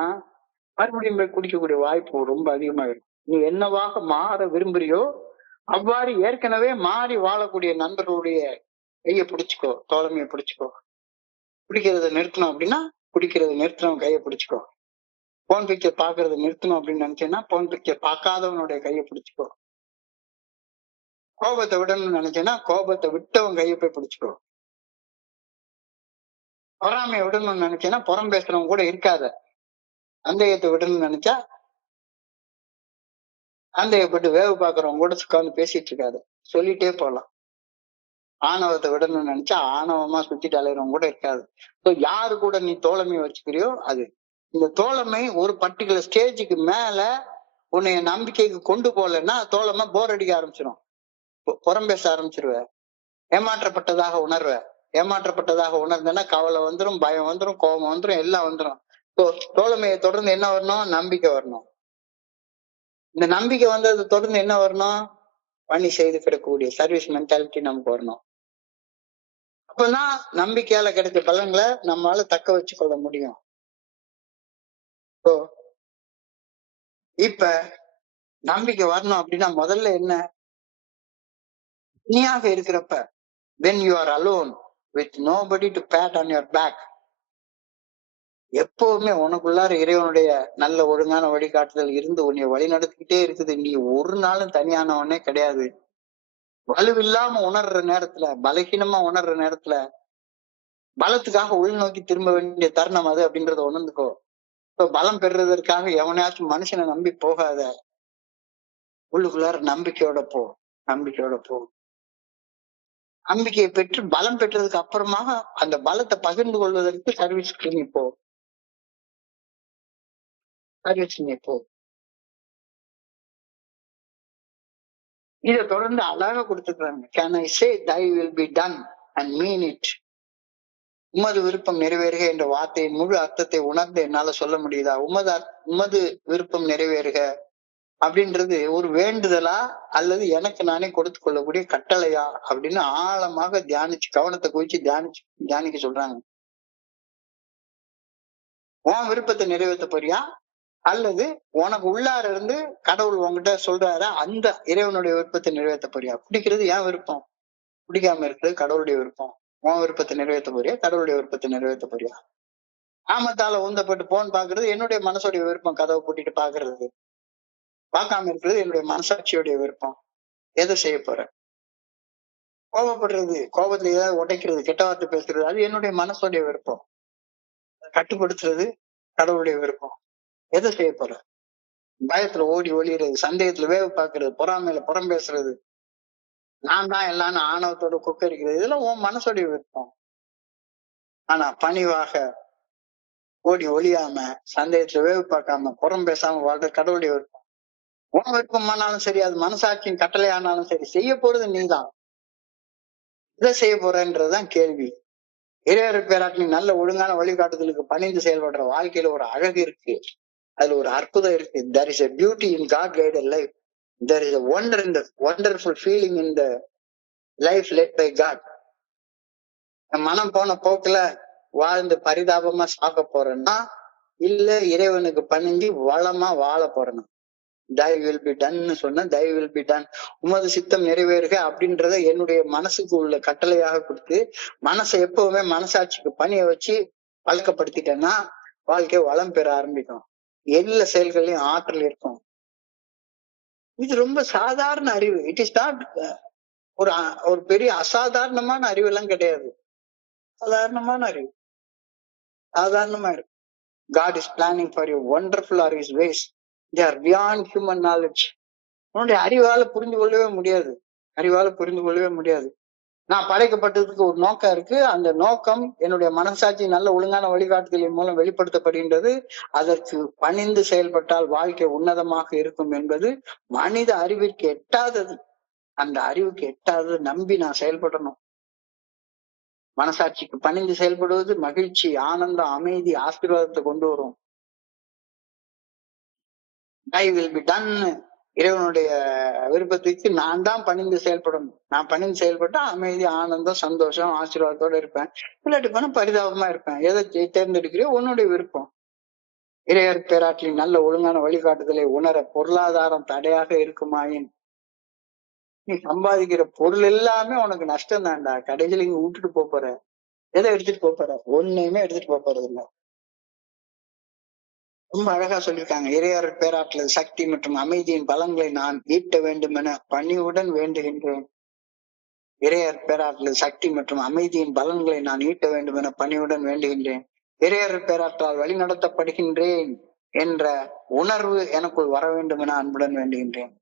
மறுபடியும் போய் குடிக்கக்கூடிய வாய்ப்பு ரொம்ப அதிகமா இருக்கும். நீ என்னவாக மாற விரும்புறியோ அவ்வாறு ஏற்கனவே மாறி வாழக்கூடிய நண்பர்களுடைய கையை பிடிச்சுக்கோ, தோழமையை பிடிச்சுக்கோ. குடிக்கிறத நிறுத்தணும் அப்படின்னா குடிக்கிறத நிறுத்தணும் கையை பிடிச்சுக்கோ. போன் பிக்சர் பாக்குறத நிறுத்தணும் அப்படின்னு நினைச்சேன்னா போன் பிக்சர் பார்க்காதவனுடைய கையை பிடிச்சுக்கோ. கோபத்தை விடணும்னு நினைச்சேன்னா கோபத்தை விட்டவன் கையை போய் பிடிச்சுக்கோ. பொறாமையை விடணும்னு நினைச்சேன்னா புறம் பேசுறவங்க கூட இருக்காத. சந்தேகத்தை விடணும்னு நினைச்சா சந்தேகப்பட்டு வேவு பாக்குறவங்க கூட உட்கார்ந்து பேசிட்டு இருக்காது. சொல்லிட்டே போலாம். ஆணவத்தை விடணும்னு நினைச்சா ஆணவமா சுத்திட்டு அலையிறவங்க கூட இருக்காது. யாரு கூட நீ தோழமையை வச்சுக்கிறியோ அது. இந்த தோழமை ஒரு பர்டிகுலர் ஸ்டேஜுக்கு மேல உன்னைய நம்பிக்கைக்கு கொண்டு போகலன்னா தோழமை போர் அடிக்க ஆரம்பிச்சிடும். புறம் பேச ஆரம்பிச்சிருவ. ஏமாற்றப்பட்டதாக உணர்வ. ஏமாற்றப்பட்டதாக உணர்ந்தேன்னா கவலை வந்துடும், பயம் வந்துடும், கோபம் வந்துடும், எல்லாம் வந்துடும். தோழமையை தொடர்ந்து என்ன வரணும்? நம்பிக்கை வரணும். இந்த நம்பிக்கை வந்தது தொடர்ந்து என்ன வரணும்? பணி செய்து கிடக்கக்கூடிய சர்வீஸ் மென்டாலிட்டி நமக்கு வரணும். அப்பதான் நம்பிக்கையால கிடைச்ச பலன்களை நம்மளால தக்க வச்சு கொள்ள முடியும். இப்ப நம்பிக்கை வரணும் அப்படின்னா முதல்ல என்ன? தனியாக இருக்கிறப்ப, when you are alone with nobody to pat on your back, எப்பவுமே உனக்குள்ளார இறைவனுடைய நல்ல ஒழுங்கான வழிகாட்டுதல் இருந்து உன்னை வழி நடத்திக்கிட்டே இருக்குது. நீ ஒரு நாளும் தனியானவனே கிடையாது. வலுவில்லாம உணர்ற நேரத்துல, பலகீனமா உணர்ற நேரத்துல பலத்துக்காக உள்நோக்கி திரும்ப வேண்டிய தருணம் அது அப்படின்றத உணர்ந்துக்கோ. பலம் பெறுறதற்காக எவனையாச்சும் மனுஷனை நம்பி போகாத. உள்ளுக்குள்ளார நம்பிக்கையோட போ. நம்பிக்கையோட போ. நம்பிக்கையை பெற்று பலம் பெற்றதுக்கு அப்புறமாக அந்த பலத்தை பகிர்ந்து கொள்வதற்கு சர்வீஸ்க்கு நீ போ. சர்வீஸ் நீ போ. இதை தொடர்ந்து அழகா கொடுத்துக்கிறாங்க. Can I say thy will be done and mean it? உமது விருப்பம் நிறைவேறுக என்ற வார்த்தையின் முழு அர்த்தத்தை உணர்ந்து என்னால சொல்ல முடியுதா? உமது விருப்பம் நிறைவேறுக அப்படின்றது ஒரு வேண்டுதலா அல்லது எனக்கு நானே கொடுத்து கொள்ளக்கூடிய கட்டளையா அப்படின்னு ஆழமாக தியானிச்சு, கவனத்தை குவிச்சு தியானிக்க சொல்றாங்க. உன் விருப்பத்தை நிறைவேற்ற போறியா அல்லது உனக்கு உள்ளார இருந்து கடவுள் உங்ககிட்ட சொல்றாரு அந்த இறைவனுடைய விருப்பத்தை நிறைவேற்ற போறியா? பிடிக்கிறது ஏன் விருப்பம், பிடிக்காம இருக்கிறது கடவுளுடைய விருப்பம். உன் விருப்பத்தை நிறைவேற்ற போறியா கடவுளுடைய விருப்பத்தை நிறைவேற்ற போறியா? ஆமத்தால உந்தப்பட்டு போன் பாக்குறது என்னுடைய மனசுடைய விருப்பம். கதவை பூட்டிட்டு பாக்குறது, பார்க்காம இருக்கிறது என்னுடைய மனசாட்சியுடைய விருப்பம். எதை செய்ய போற? கோபப்படுறது, கோபத்துல ஏதாவது உடைக்கிறது, கெட்ட வார்த்தை பேசுறது, அது என்னுடைய மனசுடைய விருப்பம். கட்டுப்படுத்துறது கடவுளுடைய விருப்பம். எதை செய்ய போற? பயத்துல ஓடி ஒளிறது, சந்தேகத்துல வேவு பாக்குறது, பொறாமையில புறம் பேசுறது, நான் தான் எல்லாம் ஆணவத்தோட கொக்கரிக்கிறது, இதெல்லாம் உன் மனசுடைய விருப்பம். ஆனா பணிவாக ஓடி ஒளியாம, சந்தேகத்துல வேவு பார்க்காம, புறம் பேசாம வாழ்ற கடவுளுடைய விருப்பம். உன் விருப்பமானாலும் சரி, அது மனசாட்சியின் கட்டளை ஆனாலும் சரி, செய்ய போறது நீதான். இதை செய்ய போறன்றதுதான் கேள்வி. இறைவர் பேராட்டி நல்ல ஒழுங்கான வழிகாட்டுதலுக்கு பணிந்து செயல்படுற வாழ்க்கையில ஒரு அழகு இருக்கு, அதுல ஒரு அற்புதம் இருக்கு. There is a beauty in God guided life. There is a wonder in the wonderful feeling in the life led by God. மனம் போன போக்குல வாழ்ந்து பரிதாபமா சாக்க போறேன்னா இல்ல இறைவனுக்கு பணிஞ்சு வளமா வாழ போறேன்னா? thy will be done சொன்ன thy will be done, உமது சித்தம் நிறைவேறுக அப்படின்றத என்னுடைய மனசுக்கு உள்ள கட்டளையாக கொடுத்து மனசை எப்பவுமே மனசாட்சிக்கு பணிய வச்சு பழக்கப்படுத்திட்டேன்னா வாழ்க்கை வளம் பெற ஆரம்பிக்கும். எல்லா செயல்களையும் ஆற்றல் இருக்கும். இது ரொம்ப சாதாரண அறிவு. இட் இஸ் நாட் ஒரு பெரிய அசாதாரணமான அறிவு எல்லாம் கிடையாது. சாதாரணமான அறிவு. சாதாரணமா இருக்கு. God is planning for you. Wonderful are his ways. They are beyond human knowledge. உன்னுடைய அறிவால புரிந்து கொள்ளவே முடியாது. அறிவால புரிந்து கொள்ளவே முடியாது. நான் படைக்கப்பட்டதுக்கு ஒரு நோக்கம் இருக்கு. அந்த நோக்கம் என்னுடைய மனசாட்சி நல்ல ஒழுங்கான வழிகாட்டுதலின் மூலம் வெளிப்படுத்தப்படுகின்றது. அதற்கு பணிந்து செயல்பட்டால் வாழ்க்கை உன்னதமாக இருக்கும் என்பது மனித அறிவிற்கு எட்டாதது. அந்த அறிவுக்கு எட்டாதது நம்பி நான் செயல்படணும். மனசாட்சிக்கு பணிந்து செயல்படுவது மகிழ்ச்சி, ஆனந்தம், அமைதி, ஆசீர்வாதத்தை கொண்டு வரும். I will be done, இறைவனுடைய விருப்பத்துக்கு நான் தான் பணிந்து செயல்படணும். நான் பணிந்து செயல்பட்டா அமைதி, ஆனந்தம், சந்தோஷம், ஆசீர்வாதத்தோட இருப்பேன். இல்லாட்டி போனா பரிதாபமா இருப்பேன். எதை தேர்ந்தெடுக்கிறியோ உன்னுடைய விருப்பம். இறையர் பேராற்றின் நல்ல ஒழுங்கான வழிகாட்டுதலை உணர பொருளாதாரம் தடையாக இருக்குமாயின் நீ சம்பாதிக்கிற பொருள் எல்லாமே உனக்கு நஷ்டம் தான்டா. கடைசியில இங்க விட்டுட்டு போற. எதை எடுத்துட்டு போற? ஒண்ணுமே எடுத்துட்டு போறது இல்ல. ரொம்ப அழகா சொல்லியிருக்காங்க. இறையருள் பேராற்றல் சக்தி மற்றும் அமைதியின் பலன்களை நான் ஈட்ட வேண்டும் என பணிவுடன் வேண்டுகின்றேன். இறையர் பேராற்றல் சக்தி மற்றும் அமைதியின் பலன்களை நான் ஈட்ட வேண்டும் என பணிவுடன் வேண்டுகின்றேன். இறையர் பேராற்றால் வழிநடத்தப்படுகின்றேன் என்ற உணர்வு எனக்குள் வர வேண்டும் என அன்புடன் வேண்டுகின்றேன்.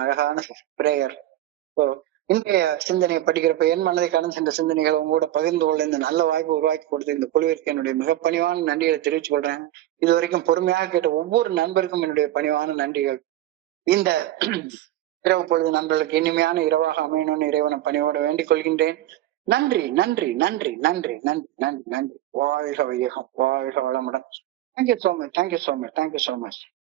அழகான பிரேயர். இன்றைய சிந்தனையை படிக்கிறப்ப என் மனதை கடந்து சென்ற சிந்தனைகளை உங்களோட பகிர்ந்து கொள்ள இந்த நல்ல வாய்ப்பு உருவாக்கி கொடுத்த இந்த குழுவிற்கு என்னுடைய மிக பணிவான நன்றிகளை தெரிவித்துக் கொள்றேன். இது வரைக்கும் பொறுமையாக கேட்ட ஒவ்வொரு நண்பருக்கும் என்னுடைய பணிவான நன்றிகள். இந்த இரவு பொழுது நண்பர்களுக்கு இனிமையான இரவாக அமையணும்னு இறைவனை பணியோட வேண்டிக் கொள்கின்றேன். நன்றி நன்றி நன்றி நன்றி நன்றி நன்றி நன்றி. வாழ்க வையகம், வாழ்க வளமுடன். Thank you so much, thank you so much, thank you so much.